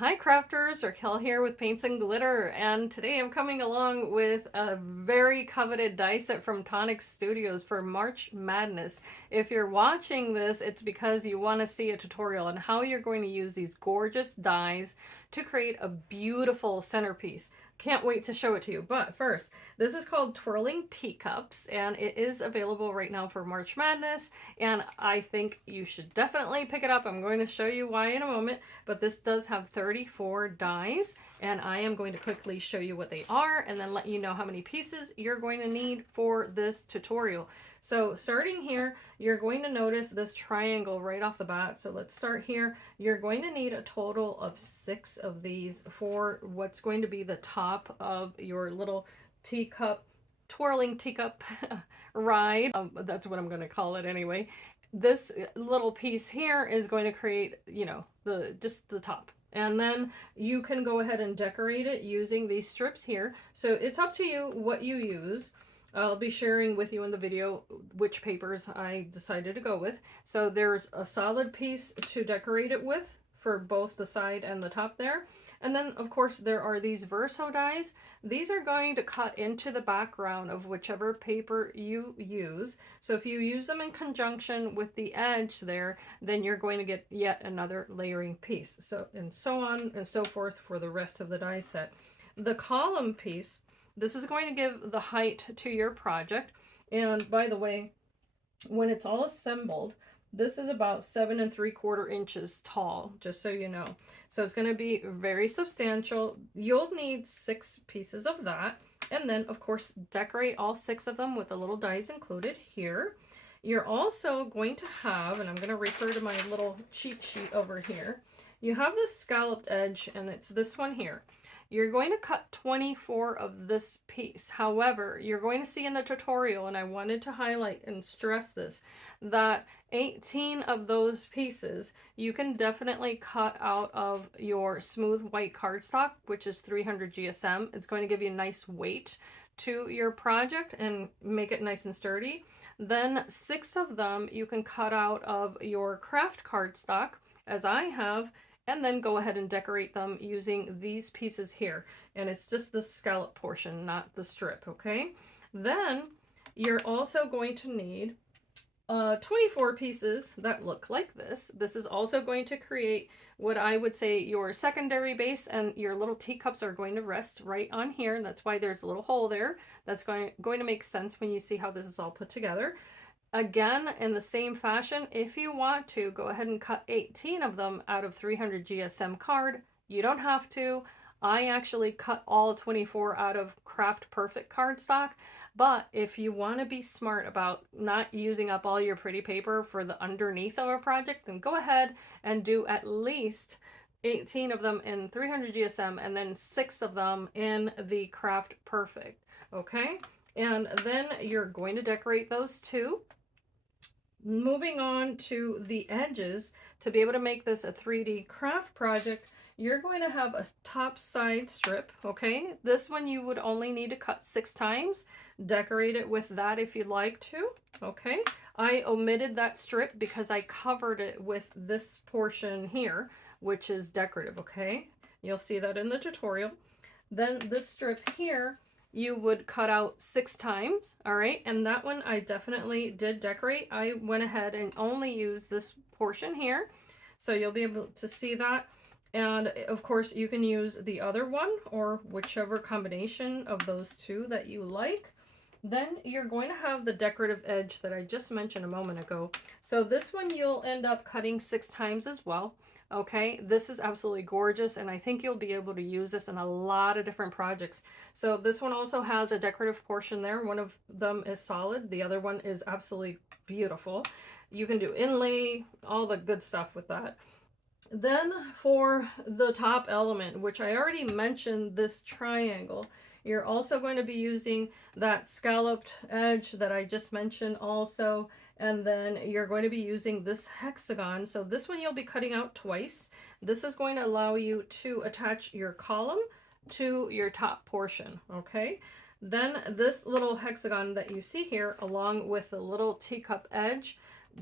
Hi crafters, Raquel here with Paints and Glitter, and today I'm coming along with a very coveted die set from Tonic Studios for March Madness. If you're watching this, it's because you want to see a tutorial on how you're going to use these gorgeous dies to create a beautiful centerpiece. Can't wait to show it to you. But first, this is called Twirling Teacups, and it is available right now for March Madness, and I think you should definitely pick it up. I'm going to show you why in a moment, but this does have 34 dies, and I am going to quickly show you what they are and then let you know how many pieces you're going to need for this tutorial. So starting here, you're going to notice this triangle right off the bat. So let's start here. You're going to need a total of 6 of these for what's going to be the top of your little teacup, twirling teacup ride. That's what I'm going to call it anyway. This little piece here is going to create, you know, just the top. And then you can go ahead and decorate it using these strips here. So it's up to you what you use. I'll be sharing with you in the video which papers I decided to go with. So there's a solid piece to decorate it with for both the side and the top there. And then of course there are these verso dies. These are going to cut into the background of whichever paper you use. So if you use them in conjunction with the edge there, then you're going to get yet another layering piece. So and so on and so forth for the rest of the die set. The column piece, this is going to give the height to your project. And by the way, when it's all assembled, this is about 7 3/4 inches tall, just so you know. So it's going to be very substantial. You'll need 6 pieces of that. And then, of course, decorate all 6 of them with the little dies included here. You're also going to have, and I'm going to refer to my little cheat sheet over here, you have this scalloped edge, and it's this one here. You're going to cut 24 of this piece. However, you're going to see in the tutorial, and I wanted to highlight and stress this, that 18 of those pieces you can definitely cut out of your smooth white cardstock, which is 300 GSM. It's going to give you a nice weight to your project and make it nice and sturdy. Then 6 of them you can cut out of your craft cardstock, as I have, and then go ahead and decorate them using these pieces here. And it's just the scallop portion, not the strip, okay? Then you're also going to need 24 pieces that look like this. This is also going to create what I would say your secondary base, and your little teacups are going to rest right on here. And that's why there's a little hole there. That's going to make sense when you see how this is all put together. Again, in the same fashion, if you want to, go ahead and cut 18 of them out of 300 GSM card. You don't have to. I actually cut all 24 out of Craft Perfect cardstock. But if you want to be smart about not using up all your pretty paper for the underneath of a project, then go ahead and do at least 18 of them in 300 GSM and then 6 of them in the Craft Perfect. Okay? And then you're going to decorate those too. Moving on to the edges, to be able to make this a 3D craft project, you're going to have a top side strip, okay? This one you would only need to cut 6 times. Decorate it with that if you'd like to, okay? I omitted that strip because I covered it with this portion here, which is decorative, okay? You'll see that in the tutorial. Then this strip here, you would cut out 6 times, all right? And that one I definitely did decorate. I went ahead and only used this portion here, so you'll be able to see that. And of course you can use the other one or whichever combination of those two that you like. Then you're going to have the decorative edge that I just mentioned a moment ago. So this one you'll end up cutting 6 times as well. Okay, this is absolutely gorgeous, and I think you'll be able to use this in a lot of different projects. So this one also has a decorative portion there. One of them is solid, the other one is absolutely beautiful. You can do inlay, all the good stuff with that. Then for the top element, which I already mentioned, this triangle, you're also going to be using that scalloped edge that I just mentioned also. And then you're going to be using this hexagon. So this one you'll be cutting out twice. This is going to allow you to attach your column to your top portion, okay? Then this little hexagon that you see here, along with the little teacup edge,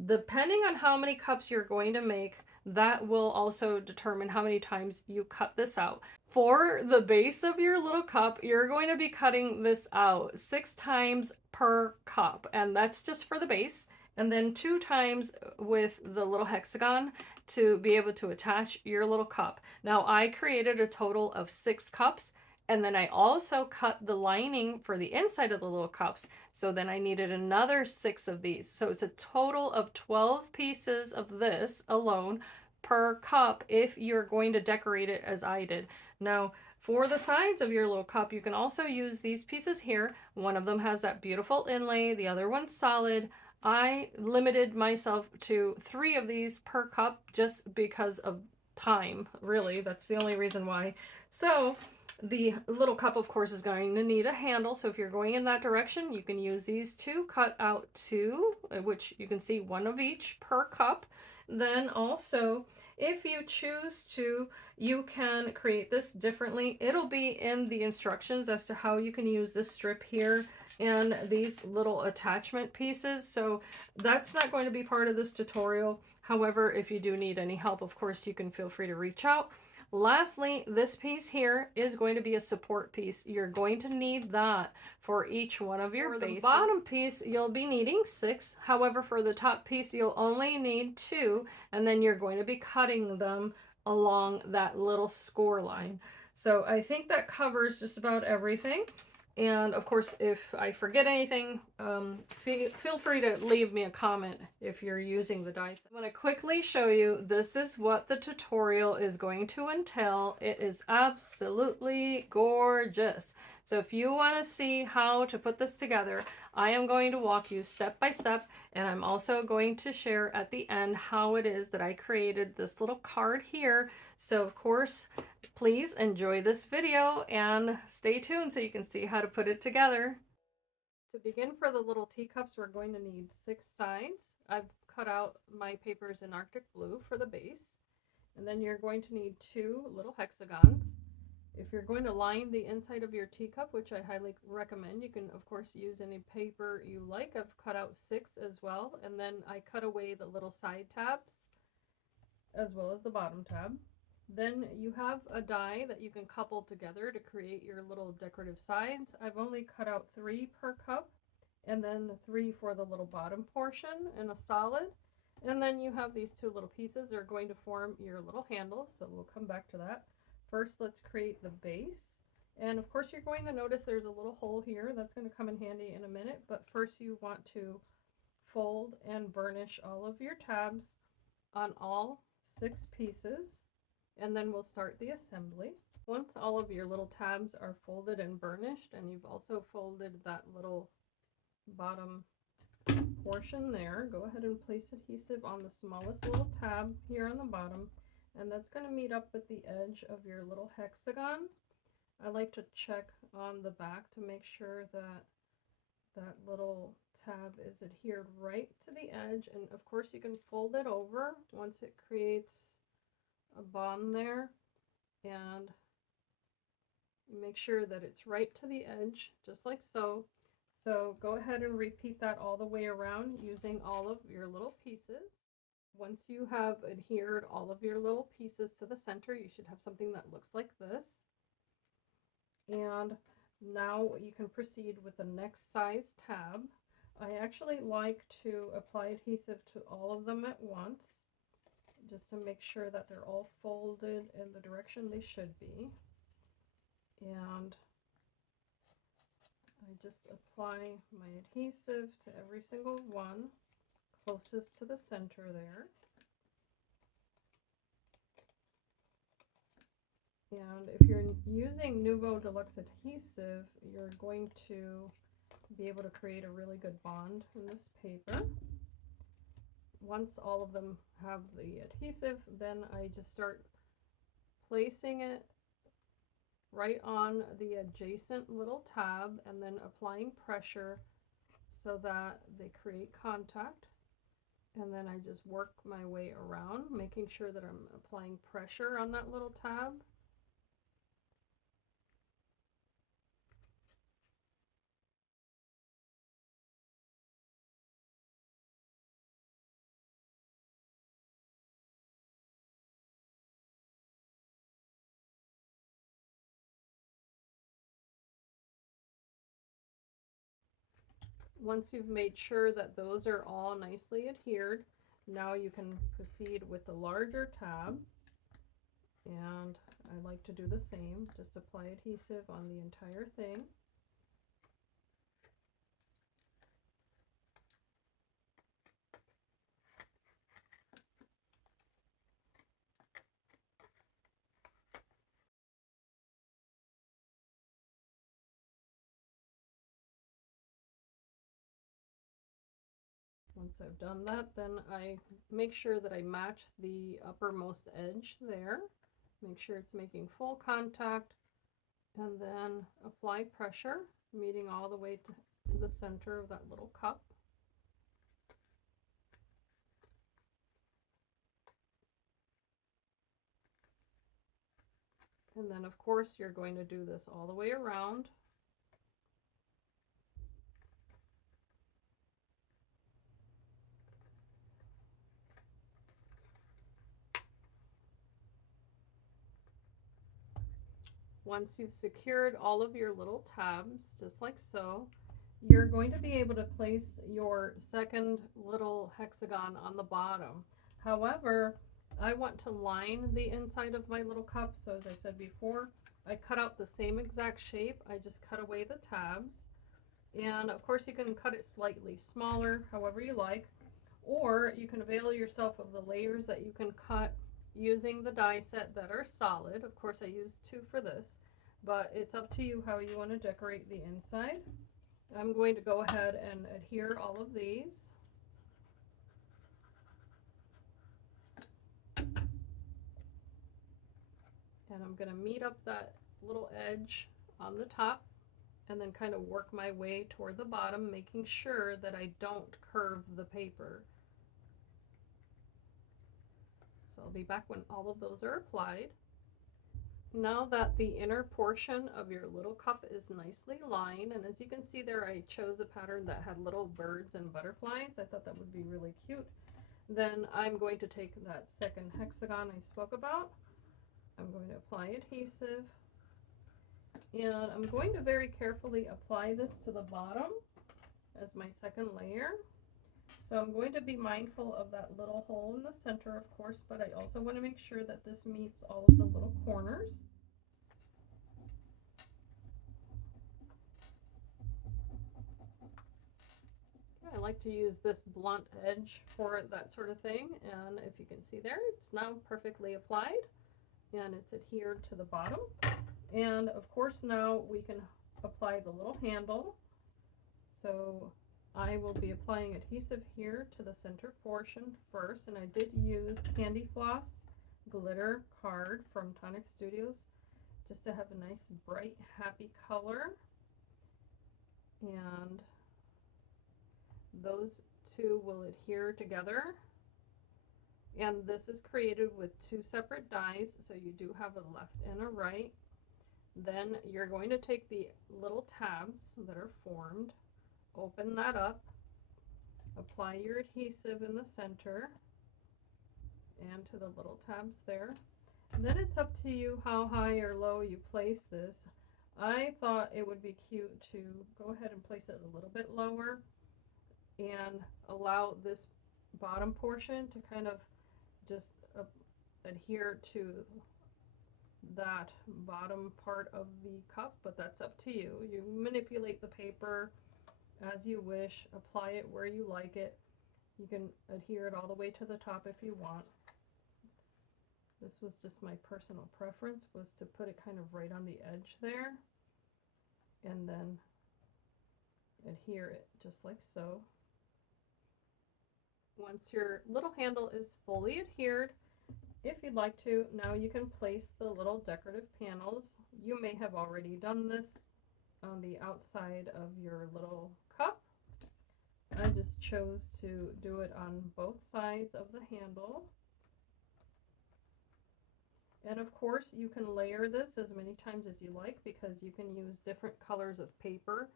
depending on how many cups you're going to make, that will also determine how many times you cut this out. For the base of your little cup, you're going to be cutting this out 6 times per cup, and that's just for the base, and then 2 times with the little hexagon to be able to attach your little cup. Now I created a total of 6 cups, and then I also cut the lining for the inside of the little cups, so then I needed another 6 of these. So it's a total of 12 pieces of this alone per cup if you're going to decorate it as I did. Now, for the sides of your little cup, you can also use these pieces here. One of them has that beautiful inlay, the other one's solid. I limited myself to 3 of these per cup just because of time, really. That's the only reason why. So the little cup, of course, is going to need a handle. So if you're going in that direction, you can use these 2, cut out 2, which you can see 1 of each per cup. Then also, if you choose to, you can create this differently. It'll be in the instructions as to how you can use this strip here and these little attachment pieces. So that's not going to be part of this tutorial. However, if you do need any help, of course, you can feel free to reach out. Lastly, this piece here is going to be a support piece. You're going to need that for each one of your bases. For the bottom piece, you'll be needing 6. However, for the top piece, you'll only need 2, and then you're going to be cutting them along that little score line. So I think that covers just about everything. And of course, if I forget anything, feel free to leave me a comment if you're using the dies. I want to quickly show you, this is what the tutorial is going to entail. It is absolutely gorgeous. So if you want to see how to put this together, I am going to walk you step by step, and I'm also going to share at the end how it is that I created this little card here. So of course, please enjoy this video and stay tuned so you can see how to put it together. To begin, for the little teacups, we're going to need 6 sides. I've cut out my papers in Arctic blue for the base. And then you're going to need 2 little hexagons. If you're going to line the inside of your teacup, which I highly recommend, you can of course use any paper you like. I've cut out 6 as well, and then I cut away the little side tabs as well as the bottom tab. Then you have a die that you can couple together to create your little decorative sides. I've only cut out 3 per cup, and then 3 for the little bottom portion in a solid. And then you have these 2 little pieces that are going to form your little handle, so we'll come back to that. First, let's create the base. And of course, you're going to notice there's a little hole here. That's going to come in handy in a minute, but first you want to fold and burnish all of your tabs on all 6 pieces, and then we'll start the assembly. Once all of your little tabs are folded and burnished, and you've also folded that little bottom portion there, go ahead and place adhesive on the smallest little tab here on the bottom, and that's going to meet up with the edge of your little hexagon. I like to check on the back to make sure that that little tab is adhered right to the edge, and of course you can fold it over once it creates a bond there, and you make sure that it's right to the edge, just like so. So go ahead and repeat that all the way around using all of your little pieces. Once you have adhered all of your little pieces to the center, you should have something that looks like this. And now you can proceed with the next size tab. I actually like to apply adhesive to all of them at once, just to make sure that they're all folded in the direction they should be. And I just apply my adhesive to every single one closest to the center there. And if you're using Nuvo Deluxe adhesive, you're going to be able to create a really good bond in this paper. Once all of them have the adhesive, then I just start placing it right on the adjacent little tab and then applying pressure so that they create contact. And then I just work my way around, making sure that I'm applying pressure on that little tab. Once you've made sure that those are all nicely adhered, now you can proceed with the larger tab. And I like to do the same, just apply adhesive on the entire thing. Once I've done that, then I make sure that I match the uppermost edge there. Make sure it's making full contact, and then apply pressure, meeting all the way to the center of that little cup. And then of course you're going to do this all the way around. Once you've secured all of your little tabs, just like so, you're going to be able to place your second little hexagon on the bottom. However, I want to line the inside of my little cup, so as I said before, I cut out the same exact shape. I just cut away the tabs, and of course you can cut it slightly smaller, however you like, or you can avail yourself of the layers that you can cut using the die set that are solid. Of course I used 2 for this, but it's up to you how you want to decorate the inside. I'm going to go ahead and adhere all of these. And I'm going to meet up that little edge on the top and then kind of work my way toward the bottom, making sure that I don't curve the paper. So I'll be back when all of those are applied. Now that the inner portion of your little cup is nicely lined, and as you can see there, I chose a pattern that had little birds and butterflies. I thought that would be really cute. Then I'm going to take that second hexagon I spoke about. I'm going to apply adhesive, and I'm going to very carefully apply this to the bottom as my second layer. So I'm going to be mindful of that little hole in the center, of course, but I also want to make sure that this meets all of the little corners. I like to use this blunt edge for that sort of thing, and if you can see there, it's now perfectly applied and it's adhered to the bottom. And of course now we can apply the little handle. So I will be applying adhesive here to the center portion first, and I did use Candy Floss glitter card from Tonic Studios just to have a nice bright happy color. And those 2 will adhere together, and this is created with 2 separate dies, so you do have a left and a right. Then you're going to take the little tabs that are formed, open that up, apply your adhesive in the center and to the little tabs there. And then it's up to you how high or low you place this. I thought it would be cute to go ahead and place it a little bit lower and allow this bottom portion to kind of just adhere to that bottom part of the cup, but that's up to you. You manipulate the paper as you wish, apply it where you like it. You can adhere it all the way to the top if you want. This was just my personal preference, was to put it kind of right on the edge there and then adhere it just like so. Once your little handle is fully adhered, if you'd like to, now you can place the little decorative panels. You may have already done this on the outside of your little cup. I just chose to do it on both sides of the handle. And of course you can layer this as many times as you like, because you can use different colors of paper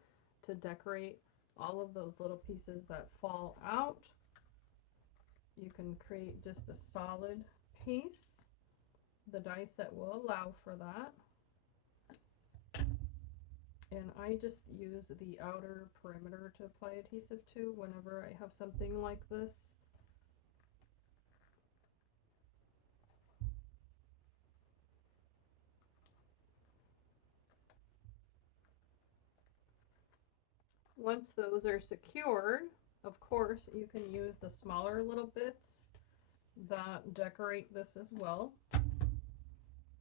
to decorate all of those little pieces that fall out. You can create just a solid piece. The die set will allow for that. And I just use the outer perimeter to apply adhesive to whenever I have something like this. Once those are secured, of course, you can use the smaller little bits that decorate this as well.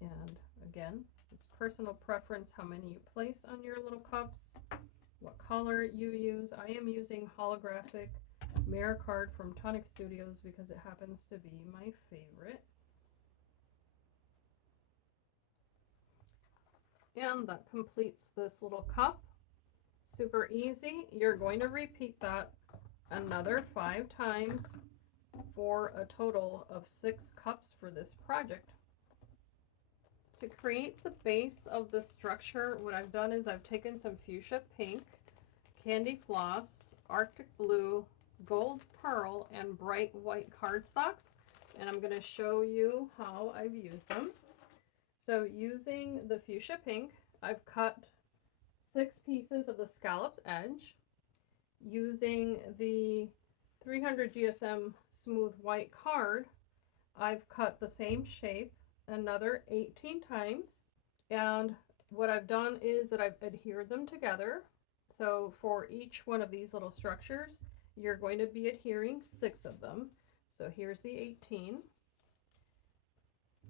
And again, it's personal preference how many you place on your little cups, what color you use. I am using holographic mirror card from Tonic Studios because it happens to be my favorite. And that completes this little cup. Super easy. You're going to repeat that another 5 times for a total of 6 cups for this project. To create the base of the structure, what I've done is I've taken some fuchsia pink, candy floss, Arctic blue, gold pearl, and bright white cardstocks, and I'm going to show you how I've used them. So using the fuchsia pink, I've cut 6 pieces of the scalloped edge. Using the 300 GSM smooth white card, I've cut the same shape another 18 times, and what I've done is that I've adhered them together. So for each one of these little structures, you're going to be adhering 6 of them. So here's the 18.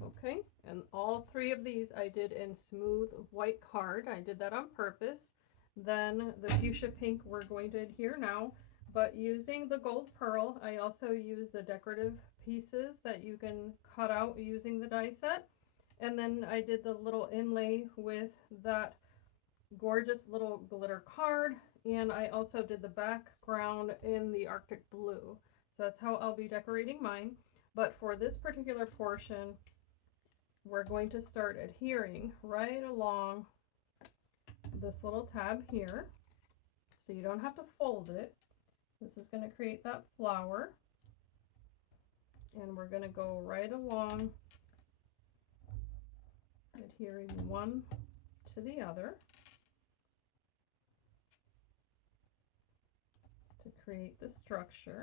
Okay, and all 3 of these I did in smooth white card. I did that on purpose. Then the fuchsia pink we're going to adhere now, but using the gold pearl, I also use the decorative pieces that you can cut out using the die set. And then I did the little inlay with that gorgeous little glitter card, and I also did the background in the Arctic blue. So that's how I'll be decorating mine. But for this particular portion, we're going to start adhering right along this little tab here. So you don't have to fold it. This is going to create that flower. And we're going to go right along, adhering one to the other to create the structure.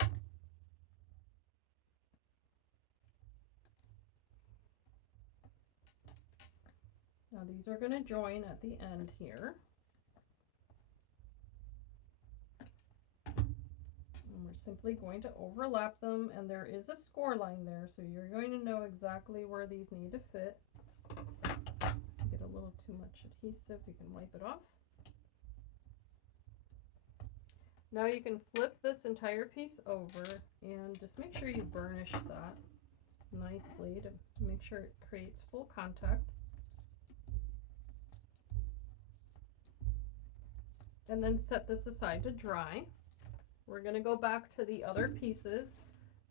Now these are going to join at the end here. And we're simply going to overlap them, and there is a score line there, so you're going to know exactly where these need to fit. Get a little too much adhesive, you can wipe it off. Now you can flip this entire piece over and just make sure you burnish that nicely to make sure it creates full contact. And then set this aside to dry. We're going to go back to the other pieces.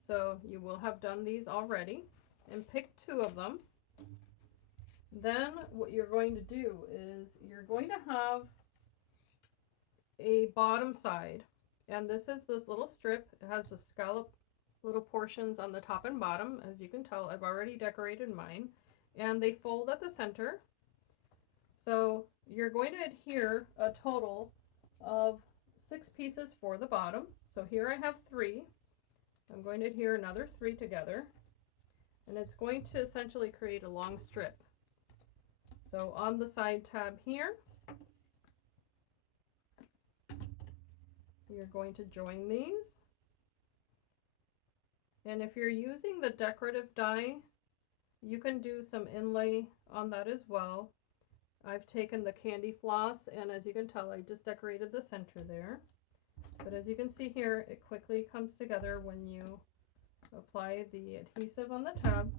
So you will have done these already, and pick 2 of them. Then what you're going to do is you're going to have a bottom side, and this is this little strip. It has the scallop little portions on the top and bottom. As you can tell, I've already decorated mine, and they fold at the center. So you're going to adhere a total of 6 pieces for the bottom. So here I have 3. I'm going to adhere another 3 together, and it's going to essentially create a long strip. So on the side tab here, you're going to join these. And if you're using the decorative die, you can do some inlay on that as well. I've taken the candy floss, and as you can tell, I just decorated the center there. But as you can see here, it quickly comes together when you apply the adhesive on the tab,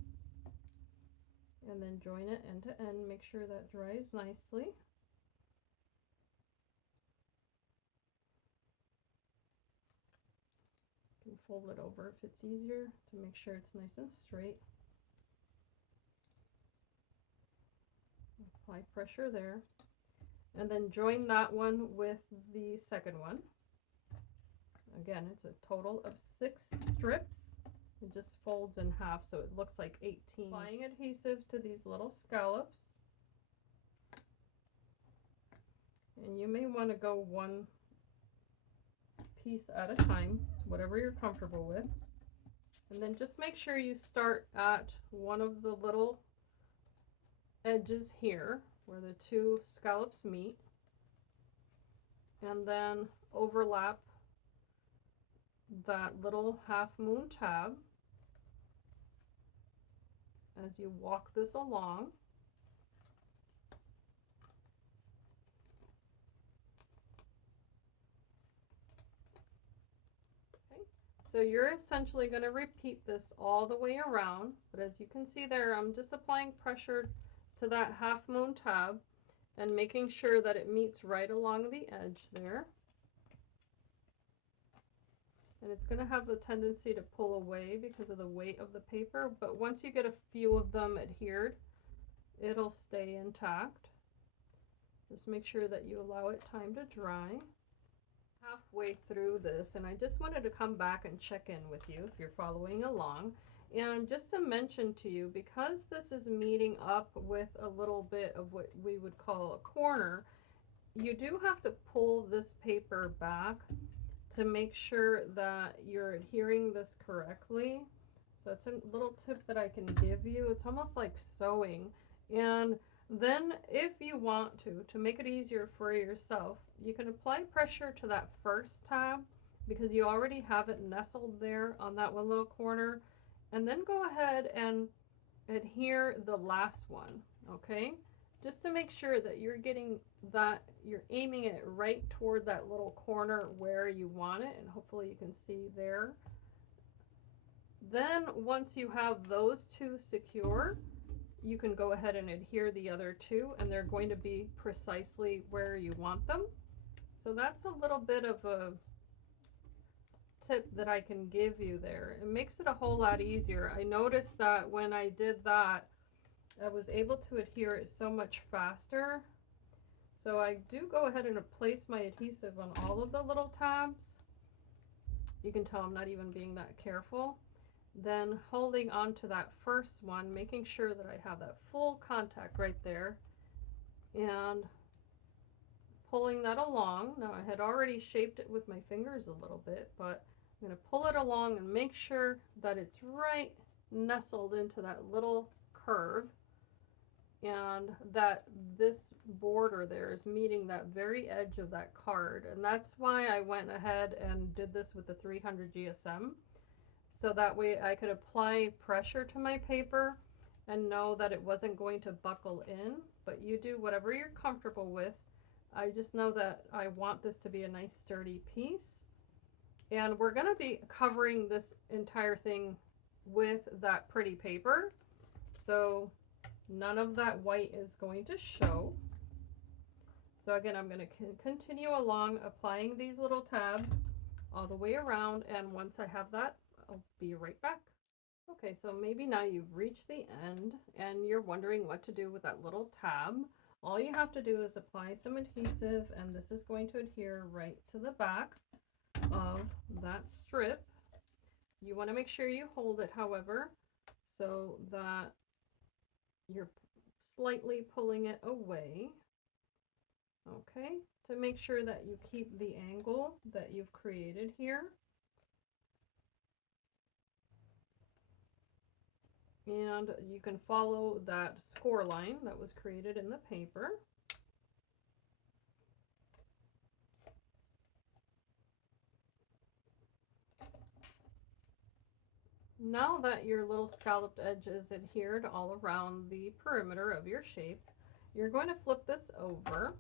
and then join it end to end. Make sure that dries nicely. You can fold it over if it's easier to make sure it's nice and straight. Apply pressure there, and then join that one with the second one. Again, it's a total of 6 strips. It just folds in half, so it looks like 18. Applying adhesive to these little scallops, And you may want to go one piece at a time, so whatever you're comfortable with. And then just make sure you start at one of the little edges here where the two scallops meet, and then overlap that little half moon tab as you walk this along. Okay, so you're essentially going to repeat this all the way around, but as you can see there, I'm just applying pressure to that half moon tab and making sure that it meets right along the edge there. And it's going to have the tendency to pull away because of the weight of the paper, but once you get a few of them adhered, it'll stay intact. Just make sure that you allow it time to dry. Halfway through this, and I just wanted to come back and check in with you if you're following along. And just to mention to you, because this is meeting up with a little bit of what we would call a corner, you do have to pull this paper back to make sure that you're adhering this correctly. So it's a little tip that I can give you. It's almost like sewing. And then if you want to make it easier for yourself, you can apply pressure to that first tab because you already have it nestled there on that one little corner, and then go ahead and adhere the last one, okay? Just to make sure that you're getting that, you're aiming it right toward that little corner where you want it, and hopefully you can see there. Then once you have those two secure, you can go ahead and adhere the other two, and they're going to be precisely where you want them. So that's a little bit of a tip that I can give you there. It makes it a whole lot easier. I noticed that when I did that, I was able to adhere it so much faster. So I do go ahead and place my adhesive on all of the little tabs. You can tell I'm not even being that careful. Then holding on to that first one, making sure that I have that full contact right there, and pulling that along. Now I had already shaped it with my fingers a little bit, but I'm going to pull it along and make sure that it's right nestled into that little curve, and that this border there is meeting that very edge of that card. And that's why I went ahead and did this with the 300 GSM, so that way I could apply pressure to my paper and know that it wasn't going to buckle in. But you do whatever you're comfortable with. I just know that I want this to be a nice sturdy piece, and we're going to be covering this entire thing with that pretty paper, so none of that white is going to show. So again, I'm going to continue along applying these little tabs all the way around, and once I have that, I'll be right back. Okay, so maybe now you've reached the end and you're wondering what to do with that little tab. All you have to do is apply some adhesive, and this is going to adhere right to the back of that strip. You want to make sure you hold it, however, so that you're slightly pulling it away, okay, to make sure that you keep the angle that you've created here. And you can follow that score line that was created in the paper. Now that your little scalloped edge is adhered all around the perimeter of your shape, you're going to flip this over.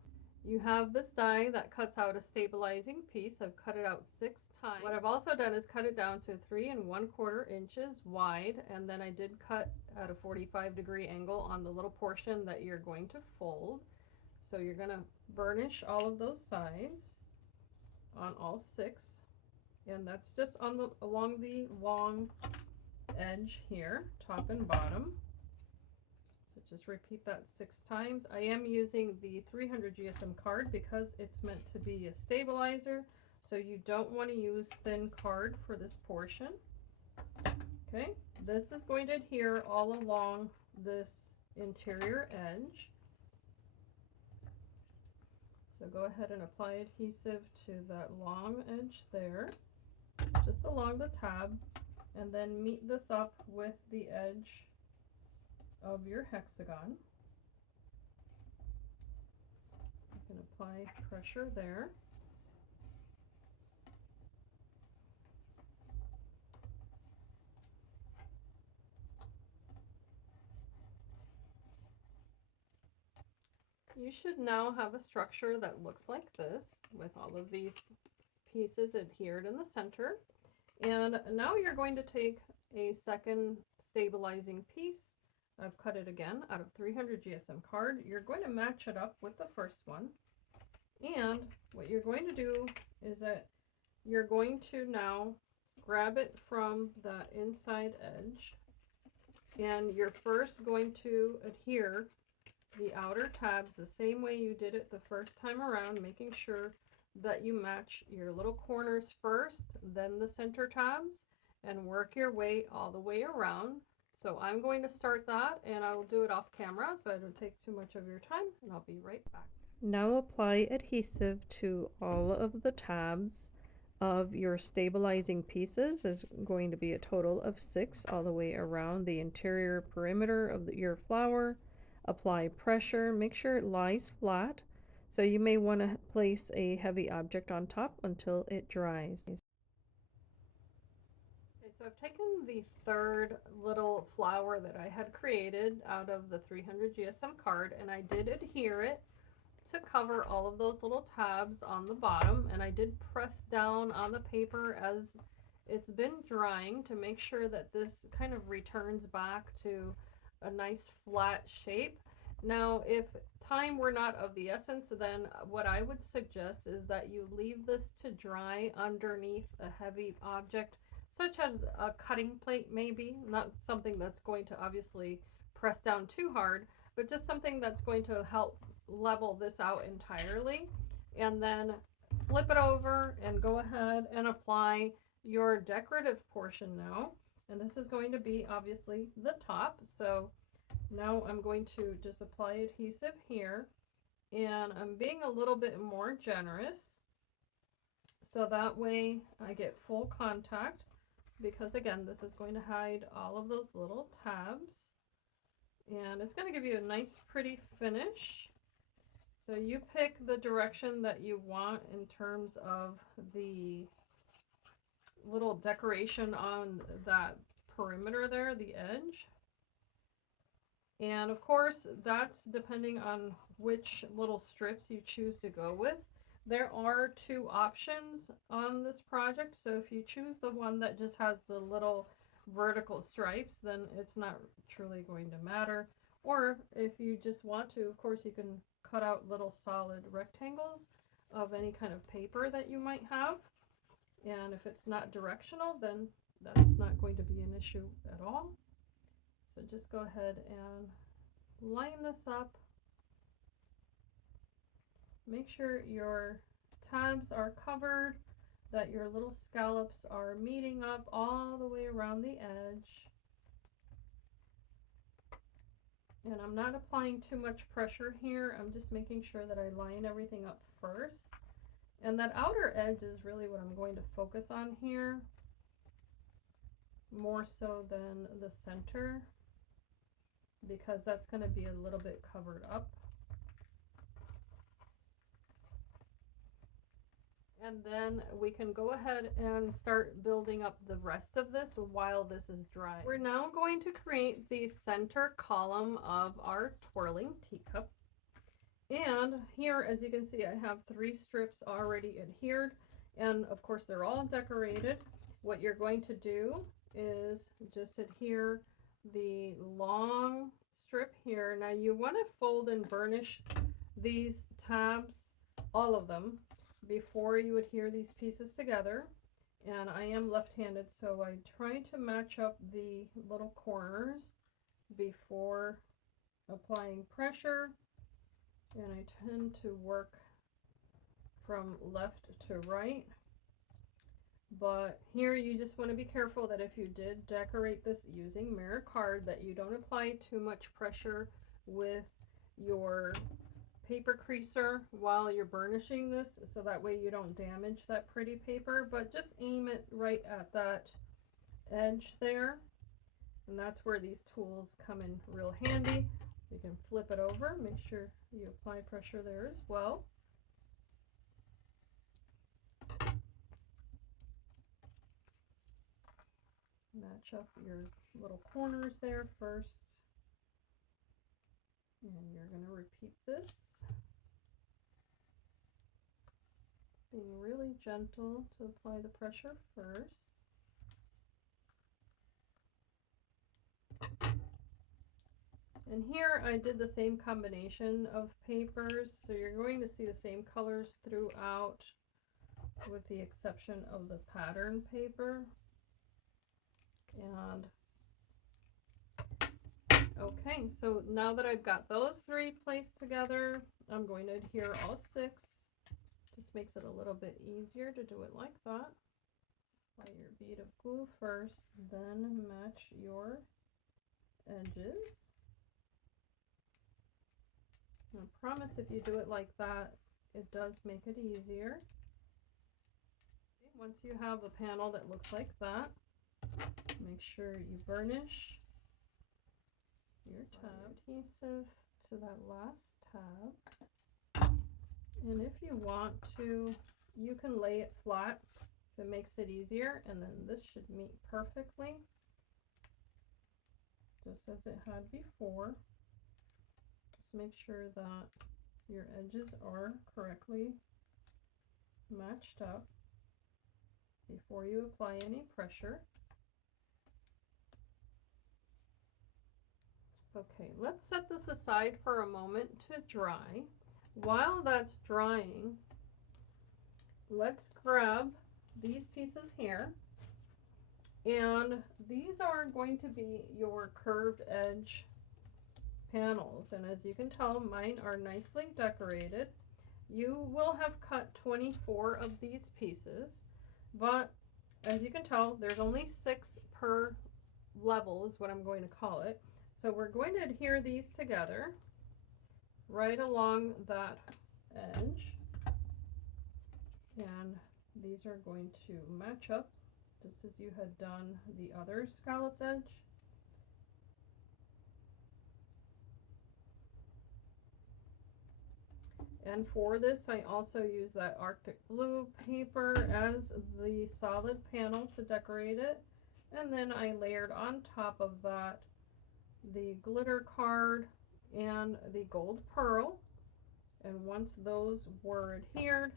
You have this die that cuts out a stabilizing piece. I've cut it out 6 times. What I've also done is cut it down to 3 1/4 inches wide, and then I did cut at a 45-degree angle on the little portion that you're going to fold. So you're going to burnish all of those sides on all 6, and that's just on the along the long edge here, top and bottom. So just repeat that 6 times. I am using the 300 GSM card because it's meant to be a stabilizer, so you don't want to use thin card for this portion. Okay, this is going to adhere all along this interior edge. So go ahead and apply adhesive to that long edge there, just along the tab, and then meet this up with the edge of your hexagon. You can apply pressure there. You should now have a structure that looks like this, with all of these pieces adhered in the center. And now you're going to take a second stabilizing piece. I've cut it again out of 300 GSM card. You're going to match it up with the first one. And what you're going to do is that you're going to now grab it from the inside edge. And you're first going to adhere the outer tabs the same way you did it the first time around, making sure that you match your little corners first, then the center tabs, and work your way all the way around. So I'm going to start that, and I will do it off camera so I don't take too much of your time, and I'll be right back. Now apply adhesive to all of the tabs of your stabilizing pieces. Is going to be a total of 6 all the way around the interior perimeter of your flower. Apply pressure, make sure it lies flat. So you may want to place a heavy object on top until it dries. Okay, so I've taken the third little flower that I had created out of the 300 GSM card, and I did adhere it to cover all of those little tabs on the bottom, and I did press down on the paper as it's been drying to make sure that this kind of returns back to a nice flat shape. Now, if time were not of the essence, then what I would suggest is that you leave this to dry underneath a heavy object, such as a cutting plate, maybe. Not something that's going to obviously press down too hard, but just something that's going to help level this out entirely. And then flip it over and go ahead and apply your decorative portion now. And this is going to be obviously the top. So now I'm going to just apply adhesive here, and I'm being a little bit more generous so that way I get full contact, because again, this is going to hide all of those little tabs, and it's going to give you a nice pretty finish. So you pick the direction that you want in terms of the little decoration on that perimeter there, the edge. And of course, that's depending on which little strips you choose to go with. There are 2 options on this project, so if you choose the one that just has the little vertical stripes, then it's not truly going to matter. Or if you just want to, of course, you can cut out little solid rectangles of any kind of paper that you might have. And if it's not directional, then that's not going to be an issue at all. So just go ahead and line this up. Make sure your tabs are covered, that your little scallops are meeting up all the way around the edge. And I'm not applying too much pressure here. I'm just making sure that I line everything up first. And that outer edge is really what I'm going to focus on here, more so than the center, because that's going to be a little bit covered up. And then we can go ahead and start building up the rest of this while this is dry. We're now going to create the center column of our twirling teacup. And here, as you can see, I have 3 strips already adhered, and of course they're all decorated. What you're going to do is just adhere the long strip here. Now you want to fold and burnish these tabs, all of them, before you adhere these pieces together. And I am left-handed, so I try to match up the little corners before applying pressure, and I tend to work from left to right. But here you just want to be careful that if you did decorate this using mirror card, that you don't apply too much pressure with your paper creaser while you're burnishing this, so that way you don't damage that pretty paper, but just aim it right at that edge there. And that's where these tools come in real handy. You can flip it over, make sure you apply pressure there as well. Match up your little corners there first. And you're going to repeat this. Being really gentle to apply the pressure first. And here I did the same combination of papers, so you're going to see the same colors throughout, with the exception of the pattern paper. And okay, so now that I've got those three placed together, I'm going to adhere all six. Just makes it a little bit easier to do it like that. Apply your bead of glue first, then match your edges. I promise if you do it like that, it does make it easier. Once you have a panel that looks like that, make sure you burnish your tab adhesive to that last tab. And if you want to, you can lay it flat if it makes it easier, and then this should meet perfectly, just as it had before. Just make sure that your edges are correctly matched up before you apply any pressure. Okay, let's set this aside for a moment to dry. While that's drying, let's grab these pieces here, and these are going to be your curved edge panels, and as you can tell, mine are nicely decorated. You will have cut 24 of these pieces, but as you can tell, there's only 6 per level is what I'm going to call it. So we're going to adhere these together right along that edge, and these are going to match up just as you had done the other scalloped edge. And for this, I also use that Arctic Blue paper as the solid panel to decorate it. And then I layered on top of that the glitter card and the gold pearl. And once those were adhered,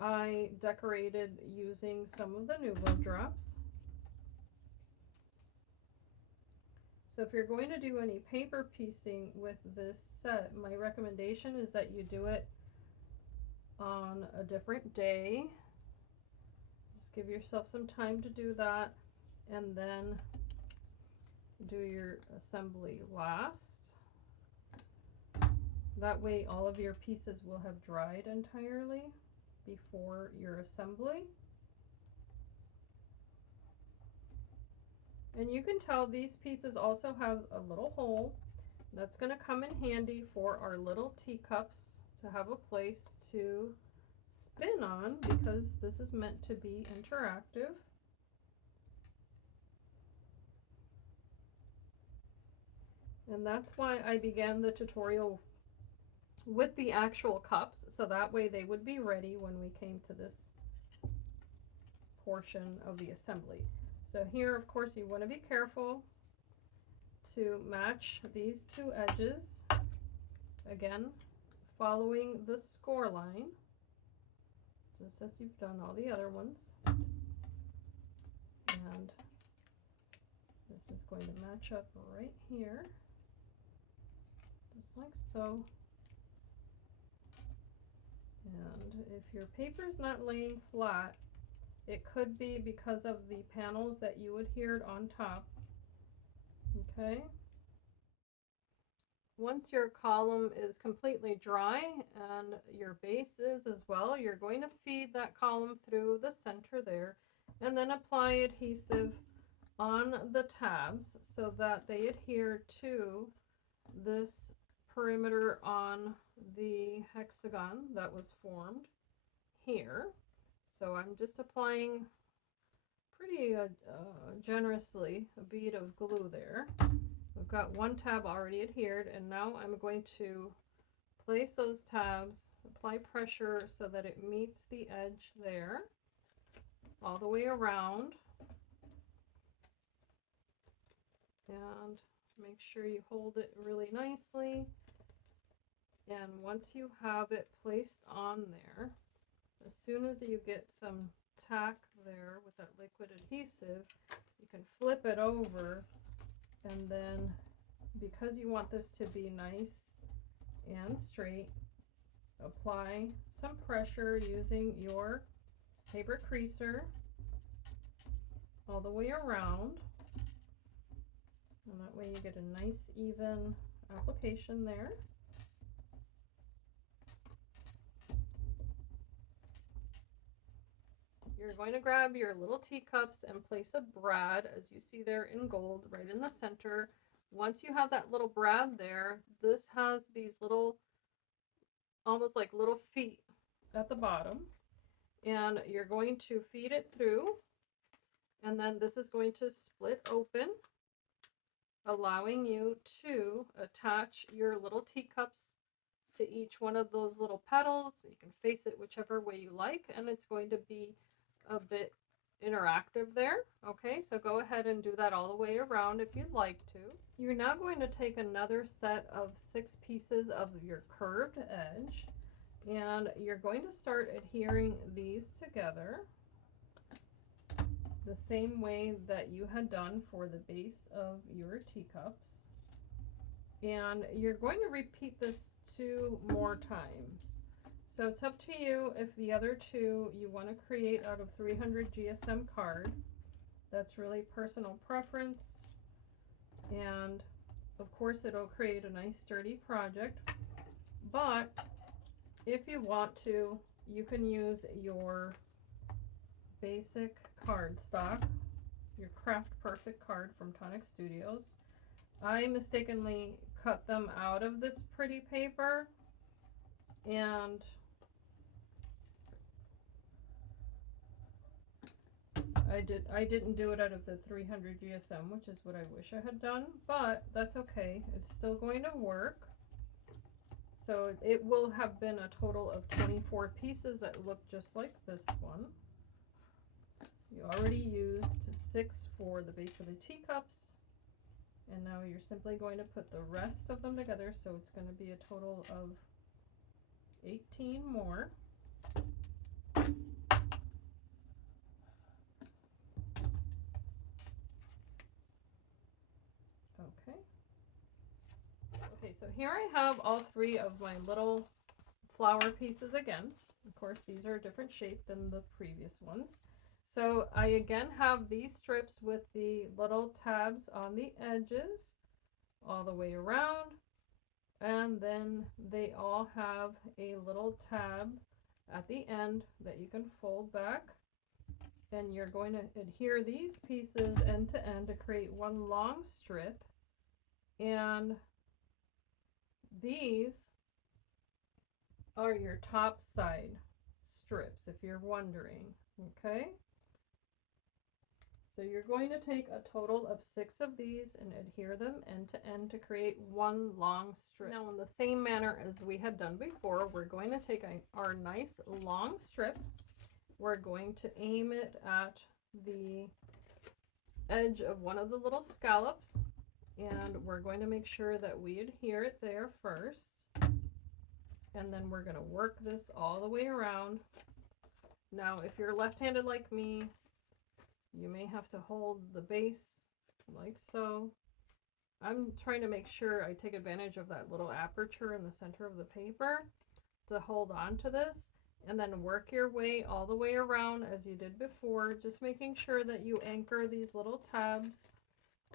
I decorated using some of the Nuvo drops. So if you're going to do any paper piecing with this set, my recommendation is that you do it on a different day. Just give yourself some time to do that, and then do your assembly last. That way all of your pieces will have dried entirely before your assembly. And you can tell these pieces also have a little hole. That's going to come in handy for our little teacups to have a place to spin on, because this is meant to be interactive. And that's why I began the tutorial with the actual cups, so that way they would be ready when we came to this portion of the assembly. So here, of course, you want to be careful to match these two edges, again following the score line, just as you've done all the other ones. And this is going to match up right here, just like so. And if your paper's not laying flat, it could be because of the panels that you adhered on top. Okay. Once your column is completely dry, and your base is as well, you're going to feed that column through the center there, and then apply adhesive on the tabs so that they adhere to this perimeter on the hexagon that was formed here. So I'm just applying pretty generously a bead of glue there. We've got one tab already adhered, and now I'm going to place those tabs, apply pressure so that it meets the edge there, all the way around. And make sure you hold it really nicely. And once you have it placed on there, as soon as you get some tack there with that liquid adhesive, you can flip it over, and then because you want this to be nice and straight, apply some pressure using your paper creaser all the way around, and that way you get a nice even application there. You're going to grab your little teacups and place a brad, as you see there in gold, right in the center. Once you have that little brad there, this has these little, almost like little feet at the bottom, and you're going to feed it through, and then this is going to split open, allowing you to attach your little teacups to each one of those little petals. You can face it whichever way you like, and it's going to be a bit interactive there. Okay, so go ahead and do that all the way around if you'd like to. You're now going to take another set of 6 pieces of your curved edge, and you're going to start adhering these together the same way that you had done for the base of your teacups. And you're going to repeat this 2 more times. So it's up to you if the other 2 you want to create out of 300 GSM card. That's really personal preference, and of course it'll create a nice sturdy project. But if you want to, you can use your basic cardstock, your Craft Perfect card from Tonic Studios. I mistakenly cut them out of this pretty paper, and I didn't do it out of the 300 GSM, which is what I wish I had done, but that's okay. It's still going to work. So it will have been a total of 24 pieces that look just like this one. You already used 6 for the base of the teacups, and now you're simply going to put the rest of them together, so it's going to be a total of 18 more. Okay. Okay, so here I have all 3 of my little flower pieces again. Of course, these are a different shape than the previous ones. So I again have these strips with the little tabs on the edges all the way around, and then they all have a little tab at the end that you can fold back, and you're going to adhere these pieces end to end to create one long strip. And these are your top side strips, if you're wondering. Okay, so you're going to take a total of 6 of these and adhere them end to end to create one long strip. Now, in the same manner as we had done before, we're going to take our nice long strip. We're going to aim it at the edge of one of the little scallops, and we're going to make sure that we adhere it there first, and then we're going to work this all the way around. Now, if you're left-handed like me, you may have to hold the base like so. I'm trying to make sure I take advantage of that little aperture in the center of the paper to hold on to this, and then work your way all the way around as you did before, just making sure that you anchor these little tabs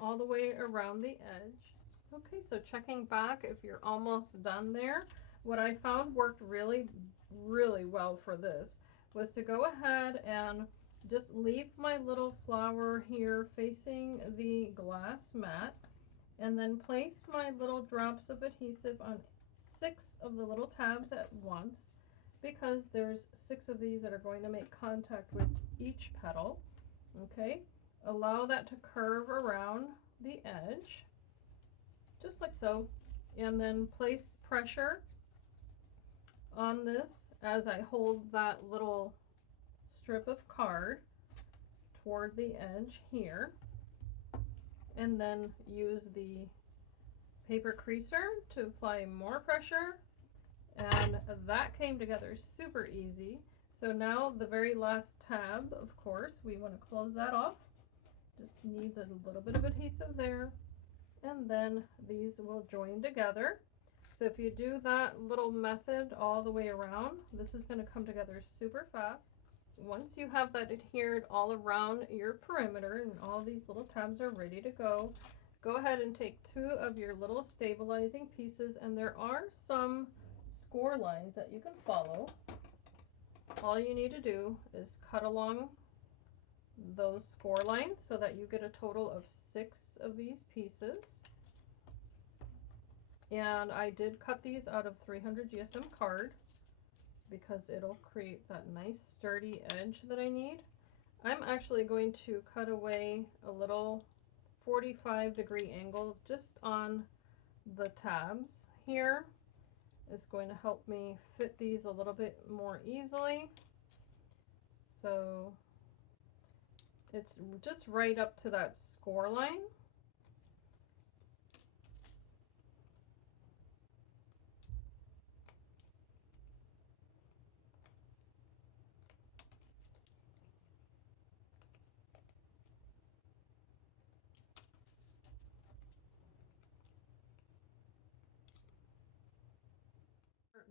all the way around the edge. Okay, so checking back if you're almost done there, what I found worked really well for this was to go ahead and just leave my little flower here facing the glass mat, and then place my little drops of adhesive on 6 of the little tabs at once because there's 6 of these that are going to make contact with each petal. Okay, allow that to curve around the edge, just like so, and then place pressure on this as I hold that little strip of card toward the edge here, and then use the paper creaser to apply more pressure, and that came together super easy. So now the very last tab, of course, we want to close that off. Just needs a little bit of adhesive there, and then these will join together. So if you do that little method all the way around, this is going to come together super fast. Once you have that adhered all around your perimeter and all these little tabs are ready to go, go ahead and take 2 of your little stabilizing pieces, and there are some score lines that you can follow. All you need to do is cut along those score lines so that you get a total of 6 of these pieces. And I did cut these out of 300 GSM card because it'll create that nice sturdy edge that I need. I'm actually going to cut away a little 45-degree angle just on the tabs here. It's going to help me fit these a little bit more easily. So it's just right up to that score line.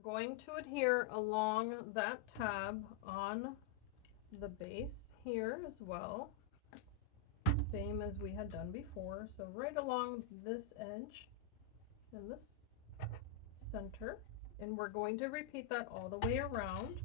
We're going to adhere along that tab on the base here as well, same as we had done before. So right along this edge and this center, and we're going to repeat that all the way around.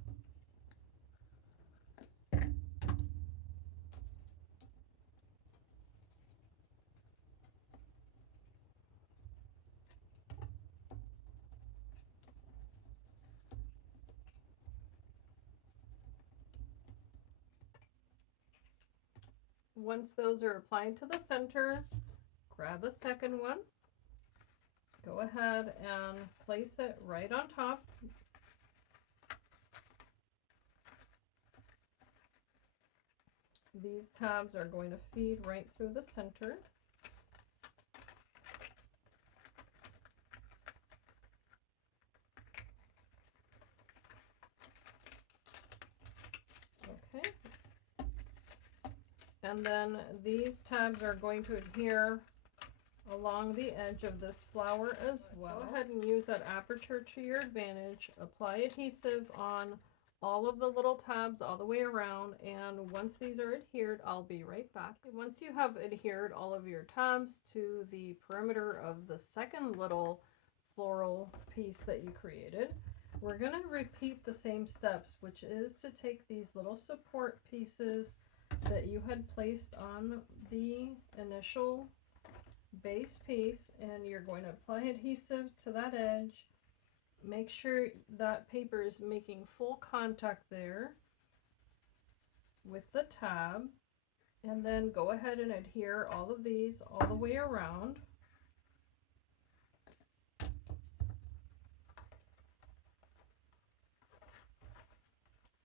Once those are applied to the center, grab a second one, go ahead and place it right on top. These tabs are going to feed right through the center. Okay. And then these tabs are going to adhere along the edge of this flower as well. Go ahead and use that aperture to your advantage. Apply adhesive on all of the little tabs all the way around, and once these are adhered, I'll be right back. Once you have adhered all of your tabs to the perimeter of the second little floral piece that you created, we're going to repeat the same steps, which is to take these little support pieces that you had placed on the initial base piece, and you're going to apply adhesive to that edge. Make sure that paper is making full contact there with the tab, and then go ahead and adhere all of these all the way around.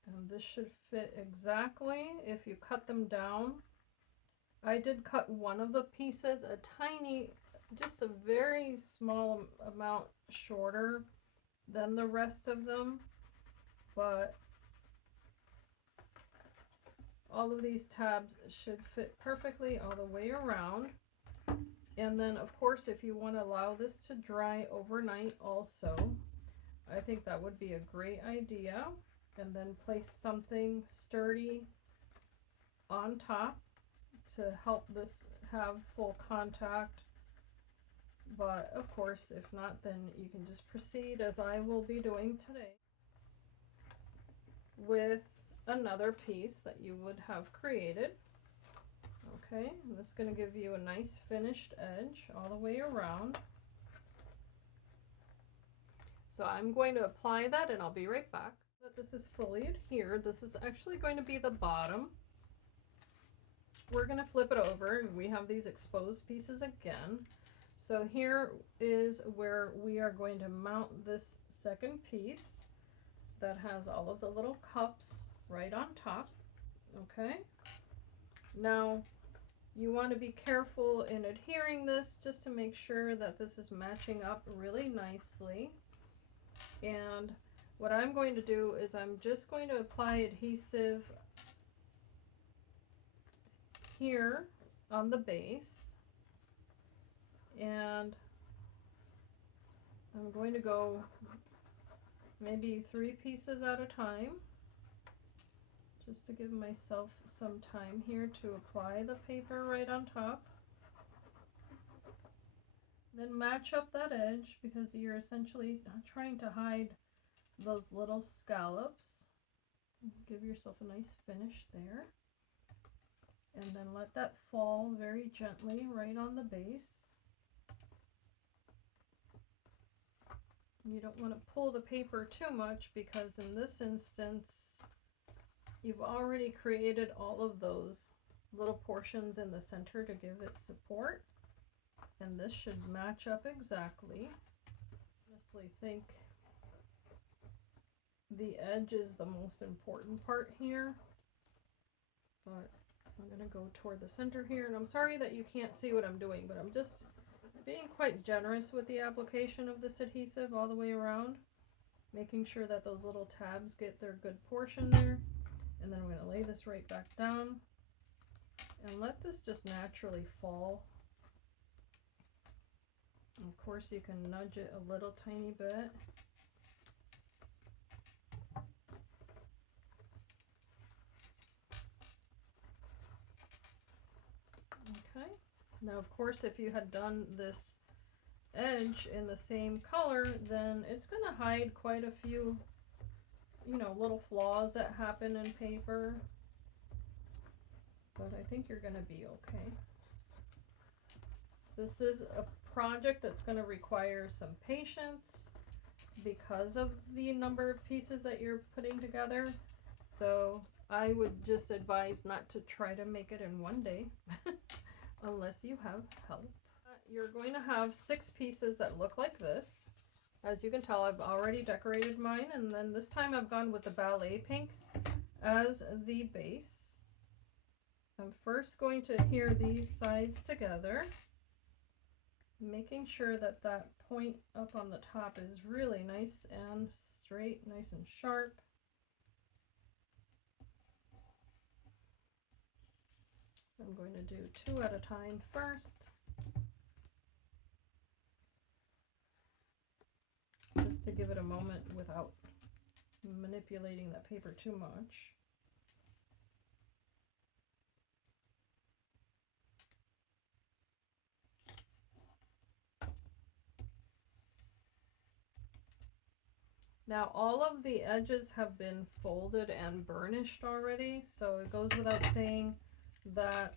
And this should fit exactly if you cut them down. I did cut one of the pieces a tiny, just a very small amount shorter than the rest of them, but all of these tabs should fit perfectly all the way around. And then of course, if you want to allow this to dry overnight also, I think that would be a great idea. And then place something sturdy on top to help this have full contact. But of course, if not, then you can just proceed as I will be doing today with another piece that you would have created. Okay, and this is going to give you a nice finished edge all the way around. So I'm going to apply that and I'll be right back. But this is fully adhered. This is actually going to be the bottom. We're going to flip it over and we have these exposed pieces again. So here is where we are going to mount this second piece that has all of the little cups right on top. Okay. Now you want to be careful in adhering this just to make sure that this is matching up really nicely. And what I'm going to do is I'm just going to apply adhesive here on the base, and I'm going to go maybe 3 pieces at a time just to give myself some time here to apply the paper right on top. Then match up that edge because you're essentially trying to hide those little scallops. Give yourself a nice finish there. And then let that fall very gently right on the base. You don't want to pull the paper too much because in this instance you've already created all of those little portions in the center to give it support, and this should match up exactly. I honestly think the edge is the most important part here, but I'm going to go toward the center here, and I'm sorry that you can't see what I'm doing, but I'm just being quite generous with the application of this adhesive all the way around, making sure that those little tabs get their good portion there. And then I'm going to lay this right back down and let this just naturally fall. And of course you can nudge it a little tiny bit. Okay, now of course if you had done this edge in the same color, then it's going to hide quite a few, you know, little flaws that happen in paper, but I think you're going to be okay. This is a project that's going to require some patience because of the number of pieces that you're putting together, so I would just advise not to try to make it in one day unless you have help. You're going to have 6 pieces that look like this. As you can tell, I've already decorated mine, and then this time I've gone with the ballet pink as the base. I'm first going to adhere these sides together, making sure that that point up on the top is really nice and straight, nice and sharp. I'm going to do 2 at a time first, just to give it a moment without manipulating that paper too much. Now all of the edges have been folded and burnished already, so it goes without saying that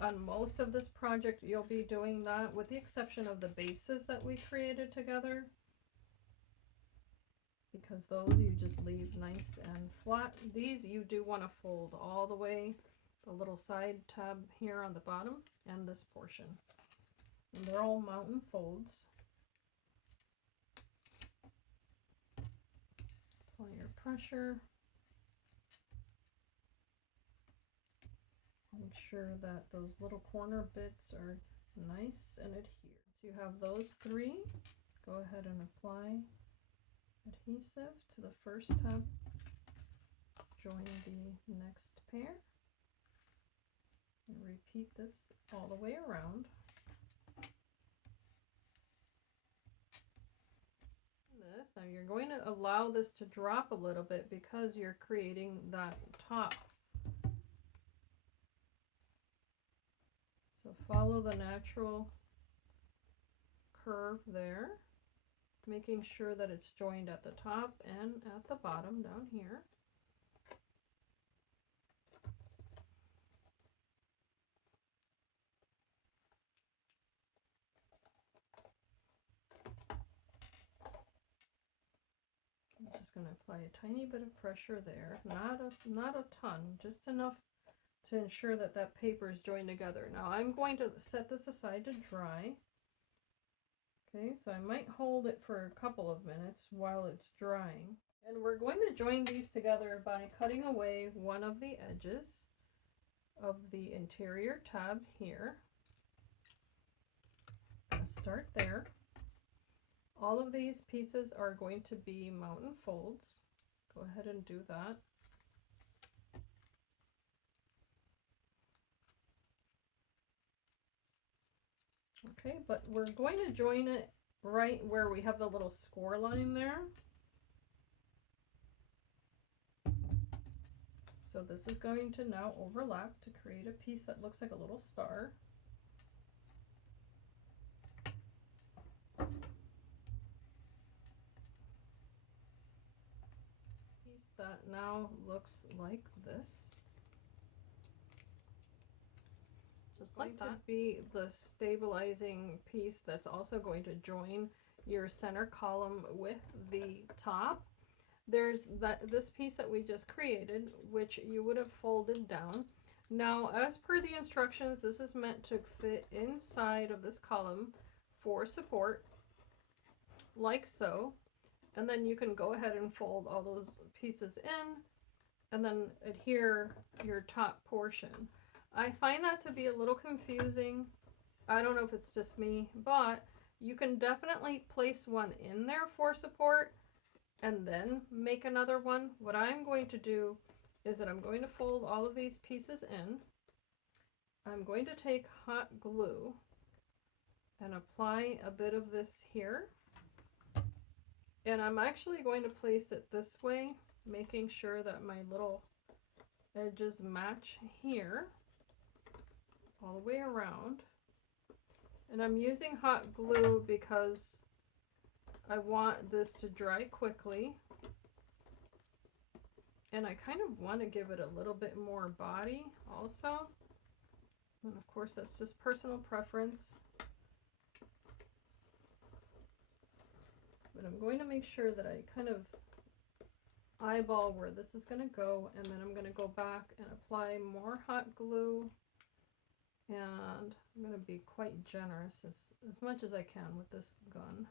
on most of this project you'll be doing that, with the exception of the bases that we created together, because those you just leave nice and flat. These you do want to fold all the way, the little side tab here on the bottom and this portion, and they're all mountain folds. Apply your pressure. Make sure that those little corner bits are nice and adhered. So you have those 3. Go ahead and apply adhesive to the first tab. Join the next pair. And repeat this all the way around. Now you're going to allow this to drop a little bit because you're creating that top. So follow the natural curve there, making sure that it's joined at the top and at the bottom down here. going to apply a tiny bit of pressure there, not a ton, just enough to ensure that that paper is joined together. Now I'm going to set this aside to dry. Okay, so I might hold it for a couple of minutes while it's drying. And we're going to join these together by cutting away one of the edges of the interior tab here. I'm going to start there. All of these pieces are going to be mountain folds. Go ahead and do that. Okay, but we're going to join it right where we have the little score line there. So this is going to now overlap to create a piece that looks like a little star. Piece that now looks like this. Just like that. Be the stabilizing piece that's also going to join your center column with the top. There's this piece that we just created, which you would have folded down. Now, as per the instructions, this is meant to fit inside of this column for support, like so. And then you can go ahead and fold all those pieces in and then adhere your top portion. I find that to be a little confusing. I don't know if it's just me, but you can definitely place one in there for support and then make another one. What I'm going to do is that I'm going to fold all of these pieces in. I'm going to take hot glue and apply a bit of this here. And I'm actually going to place it this way, making sure that my little edges match here all the way around. And I'm using hot glue because I want this to dry quickly. And I kind of want to give it a little bit more body also. And of course, that's just personal preference. But I'm going to make sure that I kind of eyeball where this is going to go, and then I'm going to go back and apply more hot glue. And I'm going to be quite generous as much as I can with this gun.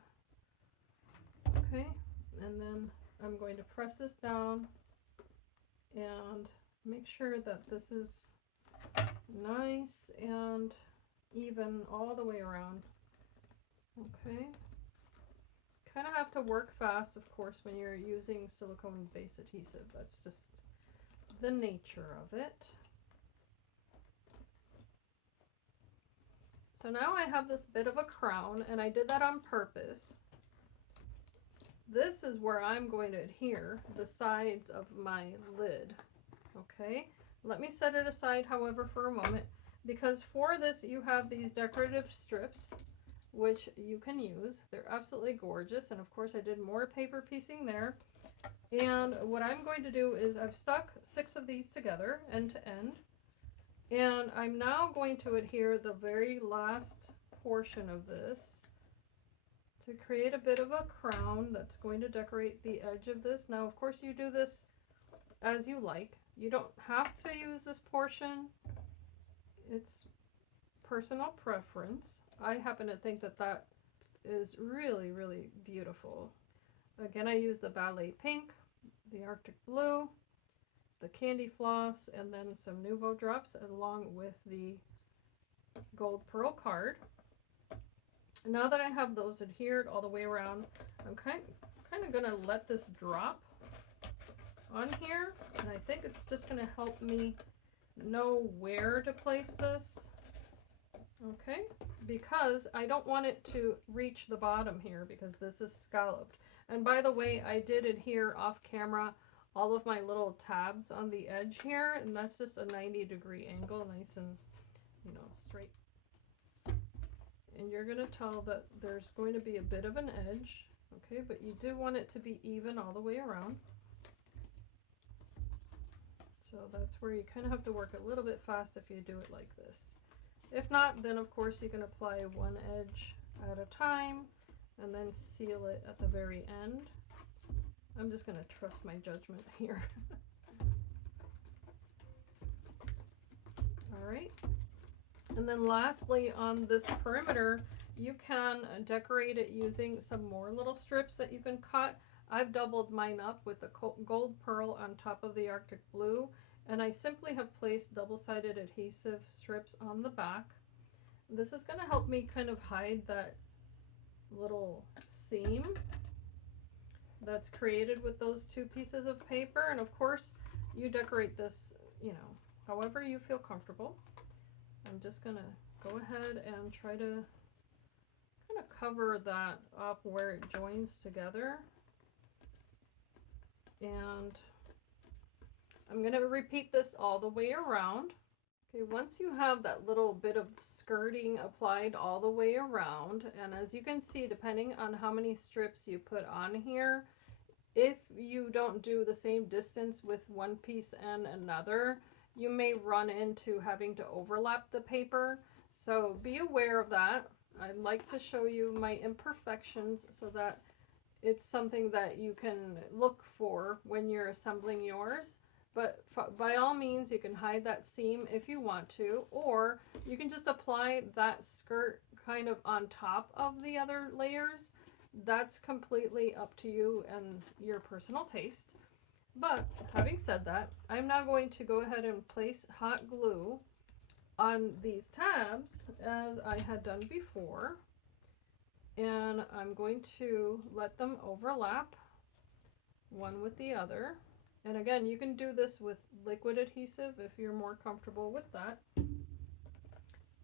Okay, and then I'm going to press this down and make sure that this is nice and even all the way around. Okay. Kind of have to work fast, of course, when you're using silicone base adhesive. That's just the nature of it. So now I have this bit of a crown, and I did that on purpose. This is where I'm going to adhere the sides of my lid. Okay, let me set it aside, however, for a moment, because for this you have these decorative strips which you can use. They're absolutely gorgeous, and of course I did more paper piecing there. And what I'm going to do is I've stuck 6 of these together end to end, and I'm now going to adhere the very last portion of this to create a bit of a crown that's going to decorate the edge of this. Now, of course, you do this as you like. You don't have to use this portion. It's personal preference. I happen to think that that is really, really beautiful. Again, I use the ballet pink, the Arctic blue, the candy floss, and then some Nuvo drops along with the gold pearl card. Now that I have those adhered all the way around, I'm kind of going to let this drop on here, and I think it's just going to help me know where to place this. Okay, because I don't want it to reach the bottom here because this is scalloped. And by the way, I did adhere off camera all of my little tabs on the edge here, and that's just a 90-degree angle, nice and, you know, straight. And you're going to tell that there's going to be a bit of an edge, okay, but you do want it to be even all the way around. So that's where you kind of have to work a little bit fast if you do it like this. If not, then of course you can apply one edge at a time and then seal it at the very end. I'm just going to trust my judgment here. All right. And then lastly, on this perimeter, you can decorate it using some more little strips that you can cut. I've doubled mine up with the gold pearl on top of the Arctic blue, and I simply have placed double-sided adhesive strips on the back. This is going to help me kind of hide that little seam that's created with those two pieces of paper. And of course, you decorate this, you know, however you feel comfortable. I'm just going to go ahead and try to kind of cover that up where it joins together. And I'm going to repeat this all the way around. Okay, once you have that little bit of skirting applied all the way around, and as you can see, depending on how many strips you put on here, if you don't do the same distance with one piece and another, you may run into having to overlap the paper. So be aware of that. I like to show you my imperfections so that it's something that you can look for when you're assembling yours. But by all means, you can hide that seam if you want to, or you can just apply that skirt kind of on top of the other layers. That's completely up to you and your personal taste. But having said that, I'm now going to go ahead and place hot glue on these tabs as I had done before. And I'm going to let them overlap one with the other. And again, you can do this with liquid adhesive if you're more comfortable with that.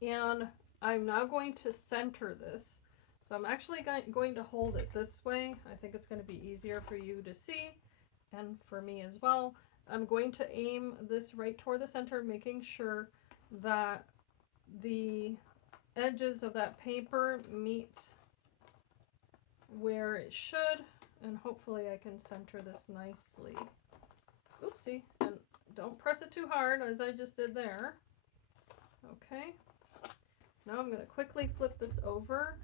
And I'm now going to center this. So I'm actually going to hold it this way. I think it's going to be easier for you to see and for me as well. I'm going to aim this right toward the center, making sure that the edges of that paper meet where it should, and hopefully I can center this nicely. Oopsie, and don't press it too hard as I just did there. Okay, now I'm going to quickly flip this over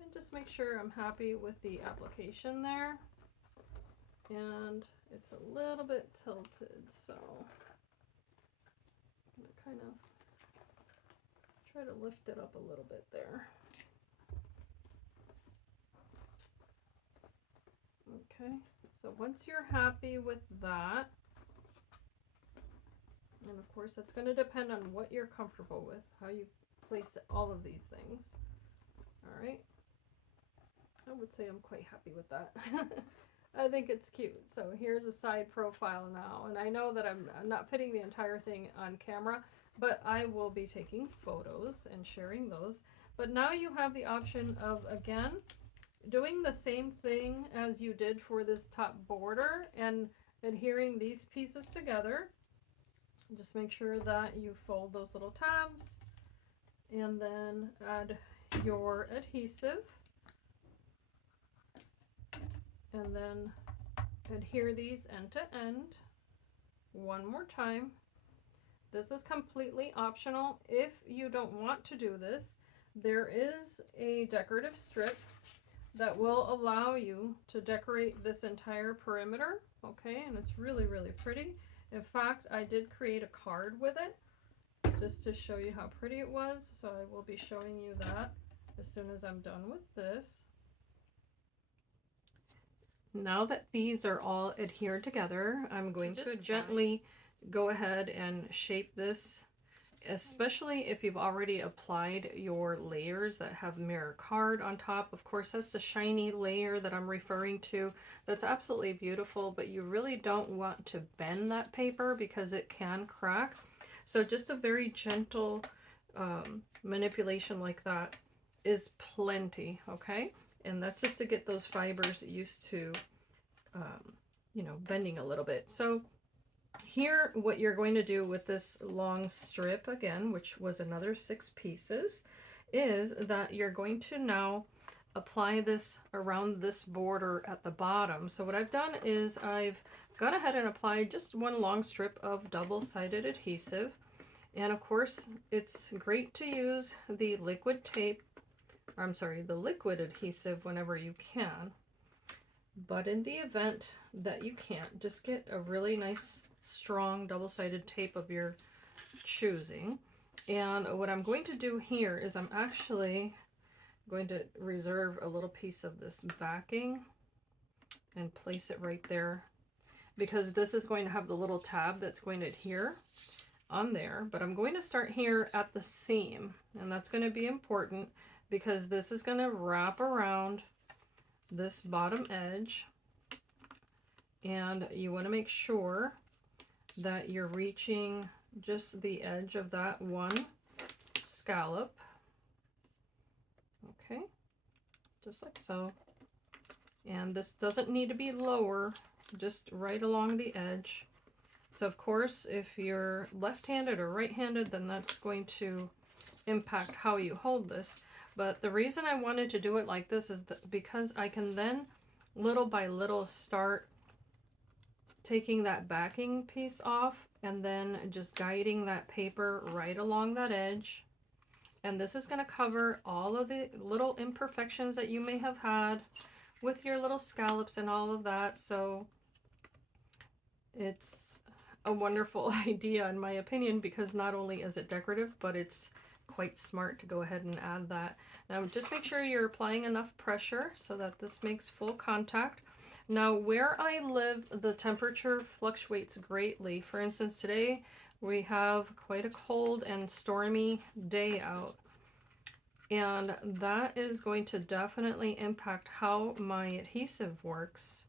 and just make sure I'm happy with the application there. And it's a little bit tilted, so I'm going to kind of try to lift it up a little bit there. Okay, so once you're happy with that, and of course that's going to depend on what you're comfortable with, how you place all of these things. All right, I would say I'm quite happy with that. I think it's cute. So here's a side profile now, and I know that I'm not fitting the entire thing on camera, but I will be taking photos and sharing those. But now you have the option of, again, doing the same thing as you did for this top border and adhering these pieces together. Just make sure that you fold those little tabs and then add your adhesive and then adhere these end to end one more time. This is completely optional. If you don't want to do this, there is a decorative strip that will allow you to decorate this entire perimeter, okay? And it's really, really pretty. In fact, I did create a card with it just to show you how pretty it was, so I will be showing you that as soon as I'm done with this. Now that these are all adhered together, I'm going to gently go ahead and shape this, especially if you've already applied your layers that have mirror card on top. Of course, that's the shiny layer that I'm referring to. That's absolutely beautiful, but you really don't want to bend that paper because it can crack. So just a very gentle manipulation like that is plenty, okay? And that's just to get those fibers used to, you know, bending a little bit. So here, what you're going to do with this long strip, again, which was another 6 pieces, is that you're going to now apply this around this border at the bottom. So what I've done is I've gone ahead and applied just one long strip of double-sided adhesive. And of course, it's great to use the liquid tape, or I'm sorry, the liquid adhesive whenever you can. But in the event that you can't, just get a really nice, strong, double-sided tape of your choosing. And what I'm going to do here is I'm actually going to reserve a little piece of this backing and place it right there, because this is going to have the little tab that's going to adhere on there. But I'm going to start here at the seam, and that's going to be important because this is going to wrap around this bottom edge, and you want to make sure that you're reaching just the edge of that one scallop. Okay, just like so. And this doesn't need to be lower, just right along the edge. So of course, if you're left-handed or right-handed, then that's going to impact how you hold this. But the reason I wanted to do it like this is because I can then little by little start taking that backing piece off and then just guiding that paper right along that edge. And this is going to cover all of the little imperfections that you may have had with your little scallops and all of that. So it's a wonderful idea in my opinion, because not only is it decorative, but it's quite smart to go ahead and add that. Now just make sure you're applying enough pressure so that this makes full contact. Now where I live, the temperature fluctuates greatly. For instance, today we have quite a cold and stormy day out, and that is going to definitely impact how my adhesive works.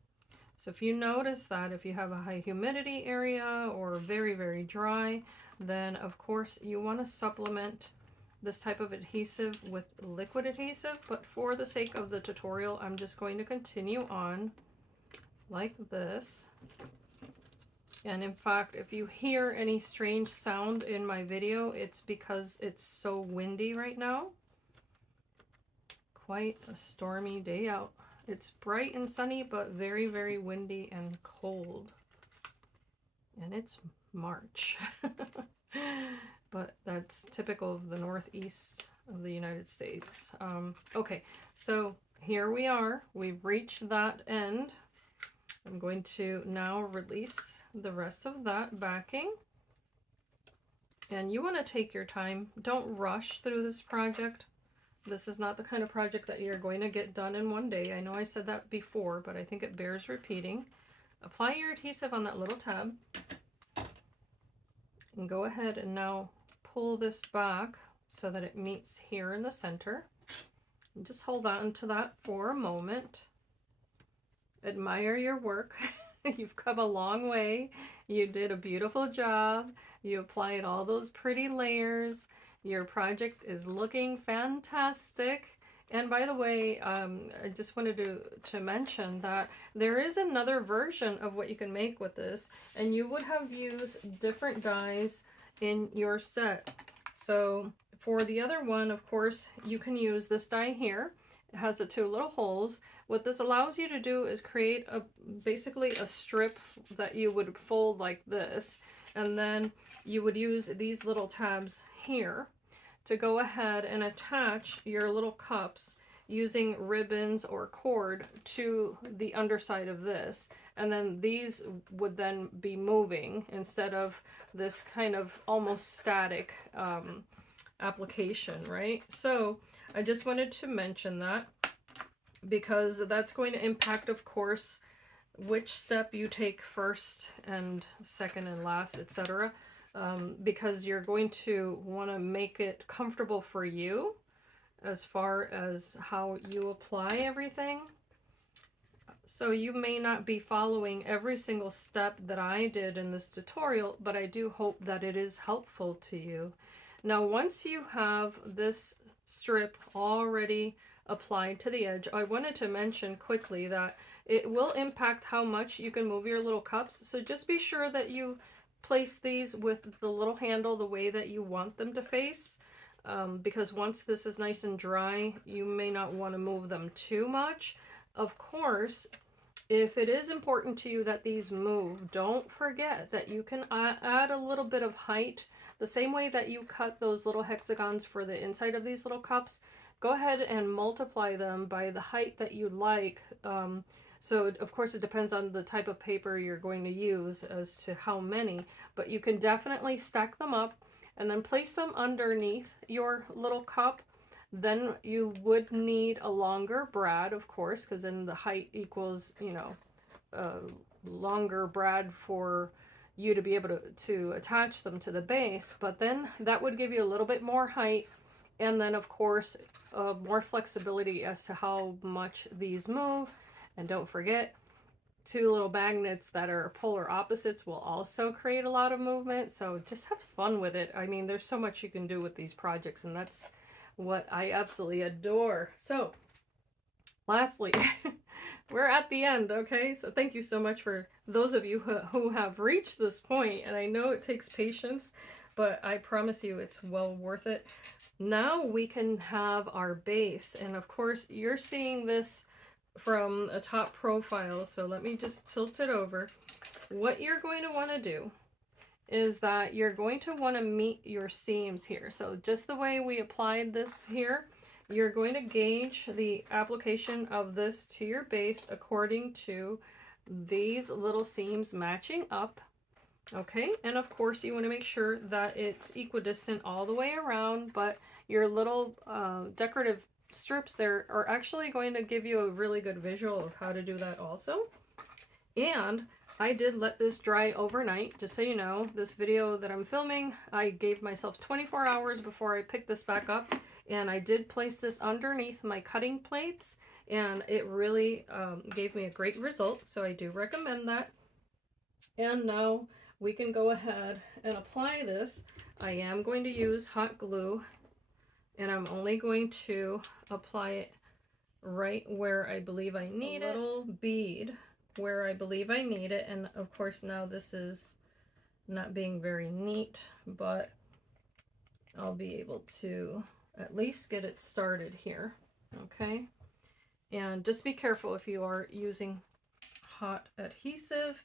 So if you notice that if you have a high humidity area or very, very dry, then of course you want to supplement this type of adhesive with liquid adhesive. But for the sake of the tutorial, I'm just going to continue on like this. And in fact, if you hear any strange sound in my video, it's because it's so windy right now. Quite a stormy day out. It's bright and sunny, but very, very windy and cold. And it's March. But that's typical of the northeast of the United States. Okay, so here we are. We've reached that end. I'm going to now release the rest of that backing. And you want to take your time. Don't rush through this project. This is not the kind of project that you're going to get done in one day. I know I said that before, but I think it bears repeating. Apply your adhesive on that little tab. And go ahead and now pull this back so that it meets here in the center. And just hold on to that for a moment. Admire your work. You've come a long way. You did a beautiful job. You applied all those pretty layers. Your project is looking fantastic. And by the way, I just wanted to mention that there is another version of what you can make with this, and you would have used different dies in your set. So for the other one, of course, you can use this die here. It has the two little holes. What this allows you to do is create basically a strip that you would fold like this, and then you would use these little tabs here to go ahead and attach your little cups using ribbons or cord to the underside of this. And then these would then be moving instead of this kind of almost static application, right? So I just wanted to mention that, because that's going to impact, of course, which step you take first and second and last, etc. Because you're going to want to make it comfortable for you as far as how you apply everything. So you may not be following every single step that I did in this tutorial, but I do hope that it is helpful to you. Now, once you have this strip already applied to the edge, I wanted to mention quickly that it will impact how much you can move your little cups. So just be sure that you place these with the little handle the way that you want them to face, because once this is nice and dry, you may not want to move them too much. Of course, if it is important to you that these move, don't forget that you can add a little bit of height. The same way that you cut those little hexagons for the inside of these little cups, go ahead and multiply them by the height that you like, So of course it depends on the type of paper you're going to use as to how many, but you can definitely stack them up and then place them underneath your little cup. Then you would need a longer brad, of course, because then the height equals, you know, a longer brad for you to be able to attach them to the base. But then that would give you a little bit more height, and then of course more flexibility as to how much these move. And don't forget, two little magnets that are polar opposites will also create a lot of movement. So just have fun with it. I mean, there's so much you can do with these projects, and that's what I absolutely adore. So lastly, we're at the end, okay? So thank you so much for those of you who have reached this point, and I know it takes patience, but I promise you it's well worth it. Now we can have our base, and of course you're seeing this from a top profile, so let me just tilt it over. What you're going to want to do is that you're going to want to meet your seams here. So just the way we applied this here, you're going to gauge the application of this to your base according to these little seams matching up. Okay, and of course you want to make sure that it's equidistant all the way around, but your little decorative strips there are actually going to give you a really good visual of how to do that also. And I did let this dry overnight, just so you know. This video that I'm filming, I gave myself 24 hours before I picked this back up, and I did place this underneath my cutting plates, and it really gave me a great result, so I do recommend that. And now we can go ahead and apply this. I am going to use hot glue, and I'm only going to apply it right where I believe I need it. A little bead where I believe I need it. And of course now this is not being very neat, but I'll be able to at least get it started here. Okay, and just be careful if you are using hot adhesive.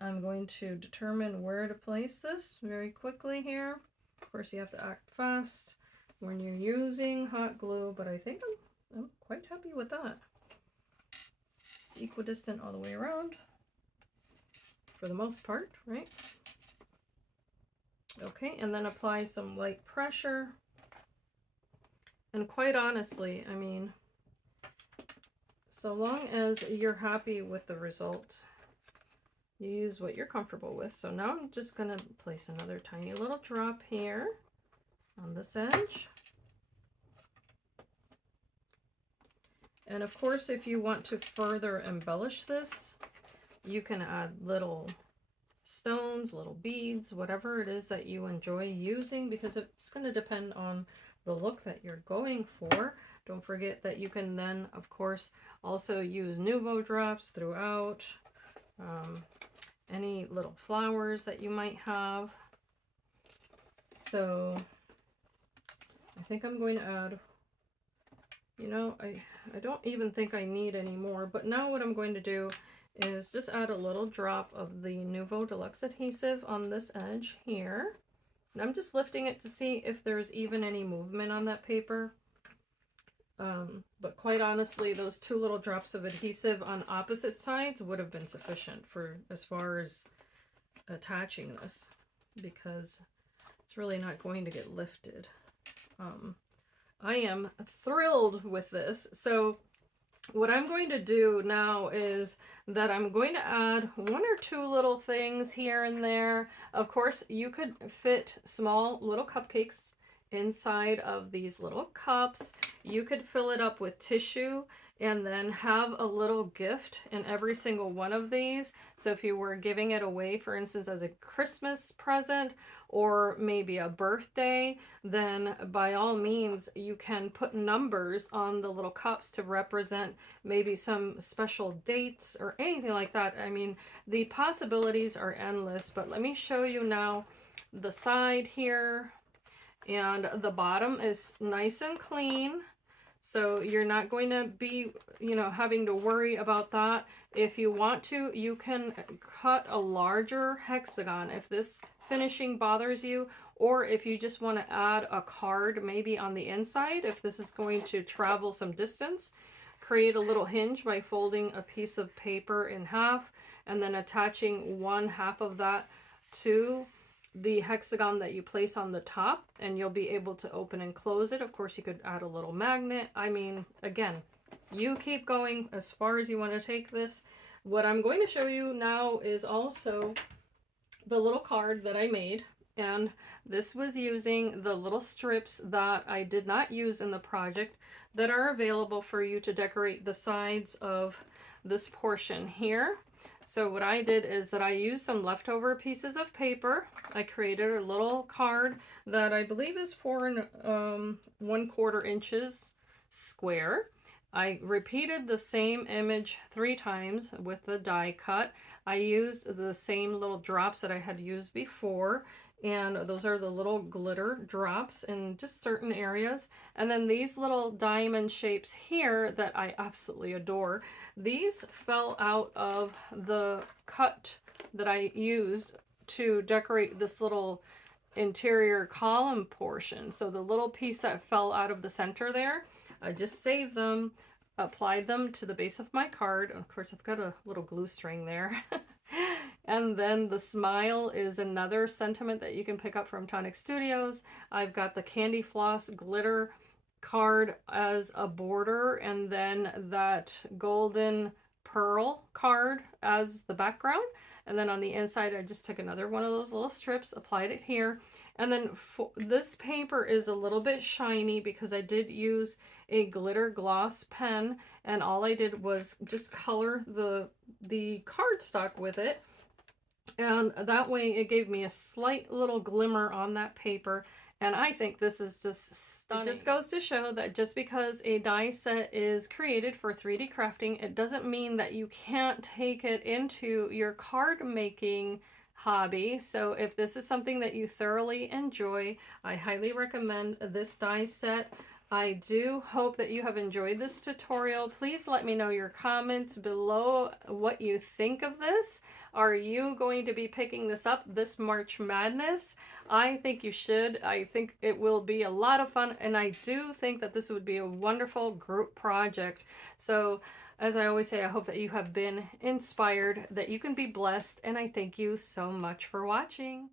I'm going to determine where to place this very quickly here. Of course you have to act fast when you're using hot glue, but I think I'm quite happy with that. It's equidistant all the way around for the most part, right? Okay, and then apply some light pressure. And quite honestly, I mean, so long as you're happy with the result, you use what you're comfortable with. So now I'm just going to place another tiny little drop here on this edge. And of course, if you want to further embellish this, you can add little stones, little beads, whatever it is that you enjoy using, because it's going to depend on the look that you're going for. Don't forget that you can then, of course, also use Nuvo drops throughout, any little flowers that you might have. So I think I'm going to add, you know, I don't even think I need any more, but now what I'm going to do is just add a little drop of the Nuvo Deluxe adhesive on this edge here. And I'm just lifting it to see if there's even any movement on that paper. But quite honestly, those two little drops of adhesive on opposite sides would have been sufficient for as far as attaching this, because it's really not going to get lifted. I am thrilled with this. So what I'm going to do now is that I'm going to add one or two little things here and there. Of course, you could fit small little cupcakes inside of these little cups. You could fill it up with tissue and then have a little gift in every single one of these. So if you were giving it away, for instance, as a Christmas present or maybe a birthday, then by all means you can put numbers on the little cups to represent maybe some special dates or anything like that. I mean, the possibilities are endless, but let me show you now the side here. And the bottom is nice and clean, so you're not going to be, you know, having to worry about that. If you want to, you can cut a larger hexagon if this finishing bothers you, or if you just want to add a card maybe on the inside, if this is going to travel some distance. create a little hinge by folding a piece of paper in half and then attaching one half of that to the hexagon that you place on the top, and you'll be able to open and close it. Of course, you could add a little magnet. I mean, again, you keep going as far as you want to take this. What I'm going to show you now is also the little card that I made, and this was using the little strips that I did not use in the project that are available for you to decorate the sides of this portion here. So what I did is that I used some leftover pieces of paper. I created a little card that I believe is 4 1/4 inches square. I repeated the same image 3 times with the die cut. I used the same little drops that I had used before, and those are the little glitter drops in just certain areas. And then these little diamond shapes here that I absolutely adore. These fell out of the cut that I used to decorate this little interior column portion. So the little piece that fell out of the center there, I just saved them, applied them to the base of my card. Of course, I've got a little glue string there. And then the smile is another sentiment that you can pick up from Tonic Studios. I've got the candy floss glitter card as a border, and then that golden pearl card as the background. And then on the inside, I just took another one of those little strips, applied it here. And then this paper is a little bit shiny because I did use a glitter gloss pen, and all I did was just color the cardstock with it. And that way it gave me a slight little glimmer on that paper. And I think this is just stunning. It just goes to show that just because a die set is created for 3D crafting, it doesn't mean that you can't take it into your card making hobby. So if this is something that you thoroughly enjoy, I highly recommend this die set. I do hope that you have enjoyed this tutorial. Please let me know your comments below what you think of this. Are you going to be picking this up this March Madness? I think you should. I think it will be a lot of fun, and I do think that this would be a wonderful group project. So as I always say, I hope that you have been inspired, that you can be blessed, and I thank you so much for watching.